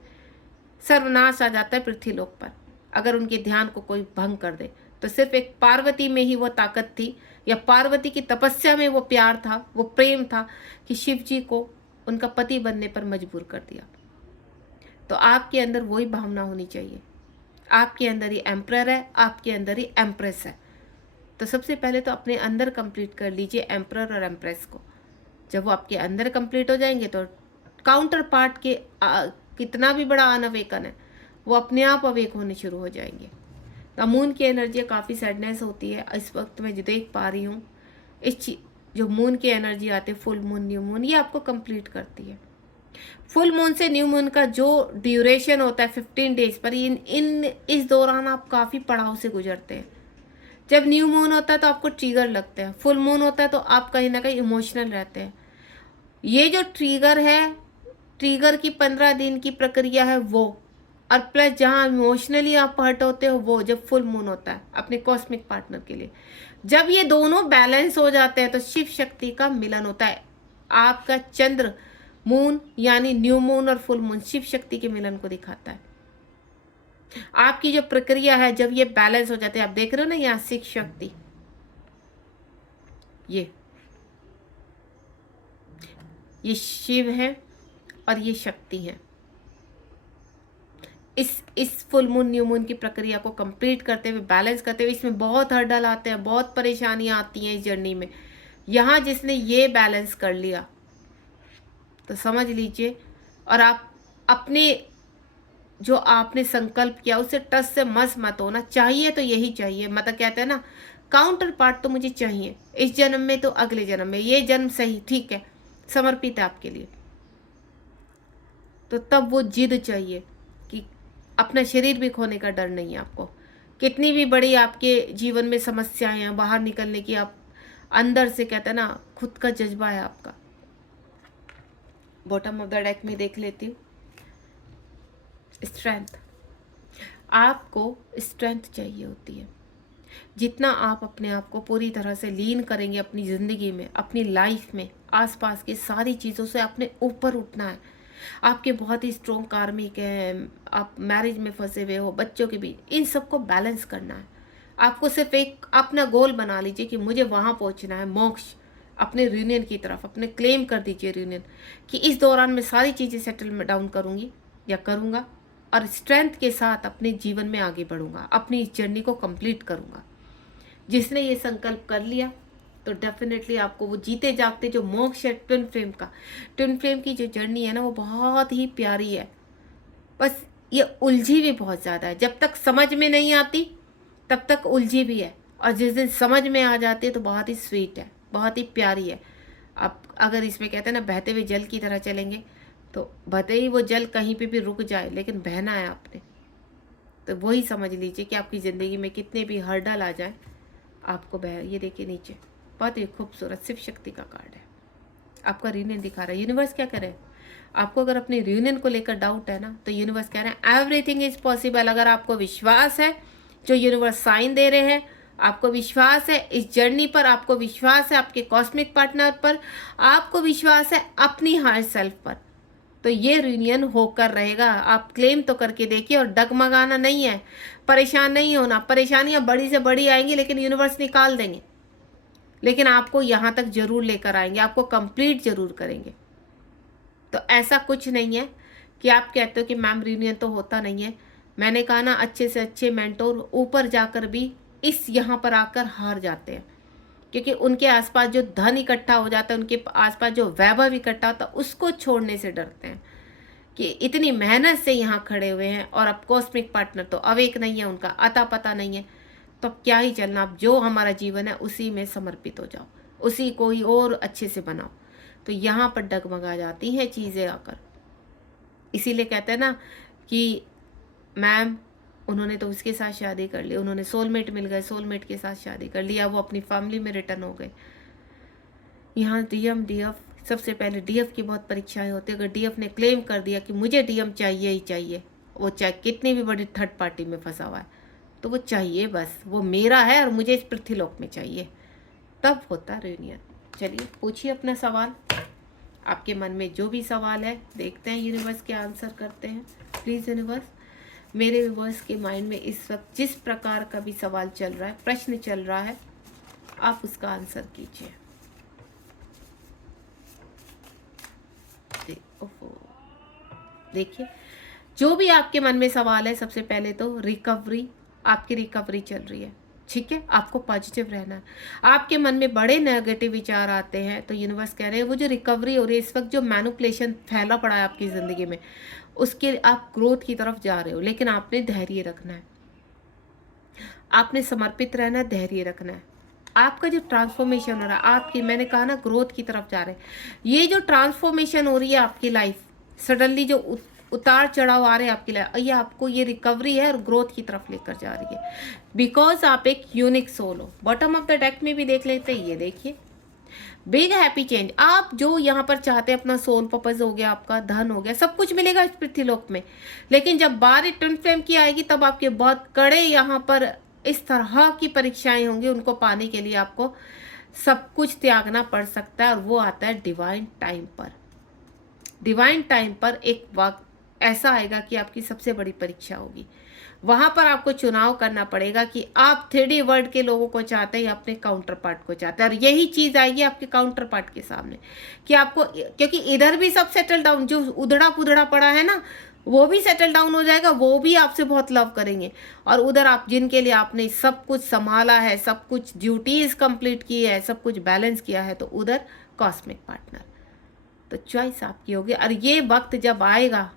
सर्वनाश आ जाता है पृथ्वीलोक पर अगर उनके ध्यान को कोई भंग कर दे। तो सिर्फ एक पार्वती में ही वो ताकत थी, या पार्वती की तपस्या में वो प्यार था, वो प्रेम था कि शिव जी को उनका पति बनने पर मजबूर कर दिया। तो आपके अंदर वही भावना होनी चाहिए। आपके अंदर ही एम्परर है, आपके अंदर ही एम्प्रेस है। तो सबसे पहले तो अपने अंदर कंप्लीट कर लीजिए एम्परर और एम्प्रेस को। जब वो आपके अंदर कंप्लीट हो जाएंगे तो काउंटर पार्ट के कितना भी बड़ा अनअवेकन है वो अपने आप अवेक होने शुरू हो जाएंगे। तो मून की एनर्जी काफ़ी सैडनेस होती है इस वक्त, मैं जो देख पा रही हूँ। जो मून की एनर्जी आती है, फुल मून, न्यू मून, ये आपको कंप्लीट करती है। फुल मून से न्यू मून का जो ड्यूरेशन होता है 15 डेज पर, इस दौरान आप काफ़ी पड़ाव से गुजरते हैं। जब न्यू मून होता है तो आपको ट्रिगर लगते हैं, फुल मून होता है तो आप कहीं ना कहीं इमोशनल रहते हैं। ये जो ट्रिगर है, ट्रिगर की 15 दिन की प्रक्रिया है वो, और प्लस जहाँ इमोशनली आप हर्ट होते हो वो जब फुल मून होता है अपने कॉस्मिक पार्टनर के लिए। जब ये दोनों बैलेंस हो जाते हैं तो शिव शक्ति का मिलन होता है। आपका चंद्र मून यानी न्यू मून और फुल मून शिव शक्ति के मिलन को दिखाता है। आपकी जो प्रक्रिया है जब ये बैलेंस हो जाते हैं, आप देख रहे हो ना यहाँ शिव शक्ति, ये शिव है और ये शक्ति है। इस फुल मून न्यू मून की प्रक्रिया को कंप्लीट करते हुए, बैलेंस करते हुए, इसमें बहुत हर्डल आते हैं, बहुत परेशानियां आती हैं इस जर्नी में। यहाँ जिसने ये बैलेंस कर लिया तो समझ लीजिए, और आप अपने जो आपने संकल्प किया उससे टच से मत होना। चाहिए तो यही चाहिए, मतलब कहते हैं ना काउंटर पार्ट तो मुझे चाहिए इस जन्म में तो अगले जन्म में, ये जन्म सही ठीक है, समर्पित है आपके लिए। तो तब वो जिद चाहिए कि अपना शरीर भी खोने का डर नहीं है आपको। कितनी भी बड़ी आपके जीवन में समस्याएं हैं, बाहर निकलने की आप अंदर से कहते हैं ना खुद का जज्बा है आपका। बॉटम ऑफ द डेक में देख लेती हूँ, स्ट्रेंथ। आपको स्ट्रेंथ चाहिए होती है। जितना आप अपने आप को पूरी तरह से लीन करेंगे अपनी ज़िंदगी में, अपनी लाइफ में, आसपास की सारी चीज़ों से अपने ऊपर उठना है। आपके बहुत ही स्ट्रॉन्ग कार्मिक हैं, आप मैरिज में फंसे हुए हो, बच्चों के बीच, इन सबको बैलेंस करना है आपको। सिर्फ एक अपना गोल बना लीजिए कि मुझे वहाँ पहुँचना है, मोक्ष, अपने यूनियन की तरफ अपने क्लेम कर दीजिए यूनियन, कि इस दौरान मैं सारी चीज़ें सेटल डाउन करूँगी या करूँगा, और स्ट्रेंथ के साथ अपने जीवन में आगे बढ़ूँगा, अपनी इस जर्नी को कंप्लीट करूँगा। जिसने ये संकल्प कर लिया तो डेफिनेटली आपको वो जीते जागते जो मोक्ष है ट्विन फ्लेम की जो जर्नी है ना, वो बहुत ही प्यारी है। बस ये उलझी भी बहुत ज़्यादा है। जब तक समझ में नहीं आती तब तक उलझी भी है, और जिस दिन समझ में आ जाती है तो बहुत ही स्वीट है, बहुत ही प्यारी है। आप अगर इसमें कहते हैं ना बहते हुए जल की तरह चलेंगे, तो भले ही वो जल कहीं पे भी रुक जाए लेकिन बहना है आपने। तो वही समझ लीजिए कि आपकी ज़िंदगी में कितने भी हर्डल आ जाए आपको ये देखिए नीचे बहुत ही खूबसूरत शिव शक्ति का कार्ड है। आपका रीयूनियन दिखा रहा है। यूनिवर्स क्या करे, आपको अगर अपने रीयूनियन को लेकर डाउट है ना, तो यूनिवर्स कह रहे हैं एवरीथिंग इज पॉसिबल। अगर आपको विश्वास है, जो यूनिवर्स साइन दे रहे हैं, आपको विश्वास है इस जर्नी पर, आपको विश्वास है आपके कॉस्मिक पार्टनर पर, आपको विश्वास है अपनी हायर सेल्फ पर, तो ये रीयूनियन होकर रहेगा। आप क्लेम तो करके देखिए, और डगमगाना नहीं है, परेशान नहीं होना। परेशानियां बड़ी से बड़ी आएंगी लेकिन यूनिवर्स निकाल देंगे, लेकिन आपको यहाँ तक जरूर लेकर आएंगे, आपको कंप्लीट जरूर करेंगे। तो ऐसा कुछ नहीं है कि आप कहते हो कि मैम रीयूनियन तो होता नहीं है। मैंने कहा ना, अच्छे से अच्छे मेंटोर ऊपर जाकर भी इस यहाँ पर आकर हार जाते हैं, क्योंकि उनके आसपास जो धन इकट्ठा हो जाता है, उनके आसपास जो वैभव इकट्ठा होता है, उसको छोड़ने से डरते हैं कि इतनी मेहनत से यहाँ खड़े हुए हैं और अब कॉस्मिक पार्टनर तो अवेक नहीं है, उनका अता पता नहीं है, तो अब क्या ही चलना। अब जो हमारा जीवन है उसी में समर्पित हो जाओ, उसी को ही और अच्छे से बनाओ। तो यहाँ पर डगमगा जाती हैं चीज़ें आकर। इसीलिए कहते हैं ना कि मैम उन्होंने तो उसके साथ शादी कर ली, उन्होंने सोलमेट मिल गए, सोलमेट के साथ शादी कर लिया, वो अपनी फैमिली में रिटर्न हो गए। यहाँ डीएम डीएफ, सबसे पहले डीएफ की बहुत परीक्षाएं होती है। अगर डीएफ ने क्लेम कर दिया कि मुझे डीएम चाहिए ही चाहिए, वो चाहे कितनी भी बड़ी थर्ड पार्टी में फंसा हुआ है, तो वो चाहिए, बस वो मेरा है और मुझे इस पृथ्वीलोक में चाहिए, तब होता रीयूनियन। चलिए पूछिए अपना सवाल, आपके मन में जो भी सवाल है, देखते हैं यूनिवर्स के आंसर करते हैं। प्लीज़ यूनिवर्स, मेरे व्यूअर्स के माइंड में इस वक्त जिस प्रकार का भी सवाल चल रहा है, प्रश्न चल रहा है, आप उसका आंसर कीजिए। देखिए, जो भी आपके मन में सवाल है, सबसे पहले तो रिकवरी, आपकी रिकवरी चल रही है, ठीक है। आपको पॉजिटिव रहना है। आपके मन में बड़े नेगेटिव विचार आते हैं, तो यूनिवर्स कह रहे हैं वो जो रिकवरी हो रही है, इस वक्त जो मैनिपुलेशन फैला पड़ा है आपकी ज़िंदगी में, उसके आप ग्रोथ की तरफ जा रहे हो, लेकिन आपने धैर्य रखना है, आपने समर्पित रहना है, धैर्य रखना है। आपका जो ट्रांसफॉर्मेशन हो रहा है, आपकी, मैंने कहा ना, ग्रोथ की तरफ जा रहे हैं। ये जो ट्रांसफॉर्मेशन हो रही है आपकी लाइफ, सडनली जो उतार चढ़ाव आ रहे हैं आपकी लाइफ, ये आपको ये रिकवरी है और ग्रोथ की तरफ लेकर जा रही है, बिकॉज आप एक यूनिक सोल हो। बॉटम ऑफ द डेक में भी देख लेते हैं, ये देखिए, बिग हैप्पी चेंज। आप जो यहाँ पर चाहते हैं, अपना सोल पर्पज हो गया, आपका धन हो गया, सब कुछ मिलेगा इस पृथ्वीलोक में, लेकिन जब बारी ट्विन फ्लेम की आएगी, तब आपके बहुत कड़े यहाँ पर इस तरह की परीक्षाएं होंगी, उनको पाने के लिए आपको सब कुछ त्यागना पड़ सकता है, और वो आता है डिवाइन टाइम पर। डिवाइन टाइम पर एक वक्त ऐसा आएगा कि आपकी सबसे बड़ी परीक्षा होगी। वहां पर आपको चुनाव करना पड़ेगा कि आप 3D वर्ल्ड के लोगों को चाहते हैं या अपने काउंटर पार्ट को चाहते हैं, और यही चीज आएगी आपके काउंटर पार्ट के सामने कि आपको, क्योंकि इधर भी सब सेटल डाउन, जो उधड़ा पुधड़ा पड़ा है ना, वो भी सेटल डाउन हो जाएगा, वो भी आपसे बहुत लव करेंगे। और उधर आप, जिनके लिए आपने सब कुछ संभाला है, सब कुछ ड्यूटीज कंप्लीट की है, सब कुछ बैलेंस किया है, तो उधर कॉस्मिक पार्टनर। तो चॉइस आपकी होगी। और ये वक्त जब आएगा,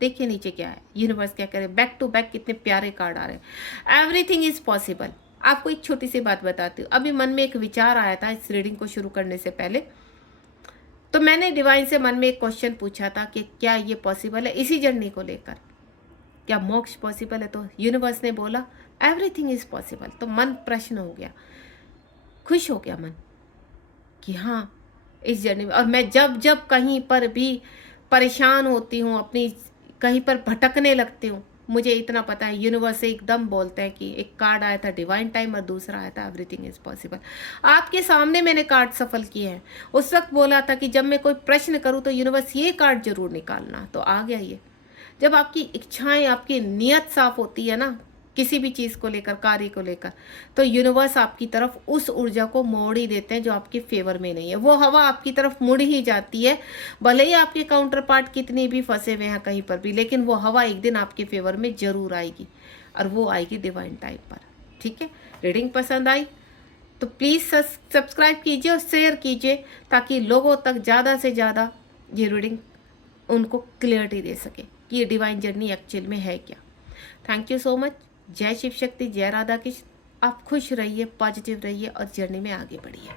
देखिए नीचे क्या है, यूनिवर्स क्या करे, बैक टू बैक कितने प्यारे कार्ड आ रहे हैं। Everything is possible. आपको एक छोटी सी बात बताती हूँ, अभी मन में एक विचार आया था इस रीडिंग को शुरू करने से पहले, तो मैंने डिवाइन से मन में एक क्वेश्चन पूछा था कि क्या ये पॉसिबल है, इसी जर्नी को लेकर, क्या मोक्ष पॉसिबल है? तो यूनिवर्स ने बोला एवरीथिंग इज पॉसिबल। तो मन प्रश्न हो गया, खुश हो गया मन कि हाँ, इस जर्नी में। और मैं जब जब कहीं पर भी परेशान होती हूँ, अपनी कहीं पर भटकने लगती हूँ, मुझे इतना पता है, यूनिवर्स से एकदम बोलते हैं कि एक कार्ड आया था डिवाइन टाइम और दूसरा आया था एवरीथिंग इज पॉसिबल। आपके सामने मैंने कार्ड सफल किए हैं। उस वक्त बोला था कि जब मैं कोई प्रश्न करूँ तो यूनिवर्स ये कार्ड जरूर निकालना, तो आ गया ये। जब आपकी इच्छाएं, आपकी नियत साफ होती है ना, किसी भी चीज़ को लेकर, कार्य को लेकर, तो यूनिवर्स आपकी तरफ उस ऊर्जा को मोड़ ही देते हैं जो आपके फेवर में नहीं है। वो हवा आपकी तरफ मुड़ ही जाती है, भले ही आपके काउंटर पार्ट कितने भी फंसे हुए हैं कहीं पर भी, लेकिन वो हवा एक दिन आपके फेवर में जरूर आएगी, और वो आएगी डिवाइन टाइम पर। ठीक है, रीडिंग पसंद आई तो प्लीज़ सब्सक्राइब कीजिए और शेयर कीजिए, ताकि लोगों तक ज़्यादा से ज़्यादा ये रीडिंग उनको क्लियरिटी दे सके कि ये डिवाइन जर्नी एक्चुअल में है क्या। Thank you so much. जय शिव शक्ति, जय राधा कृष्ण। आप खुश रहिए, पॉजिटिव रहिए और जर्नी में आगे बढ़िए।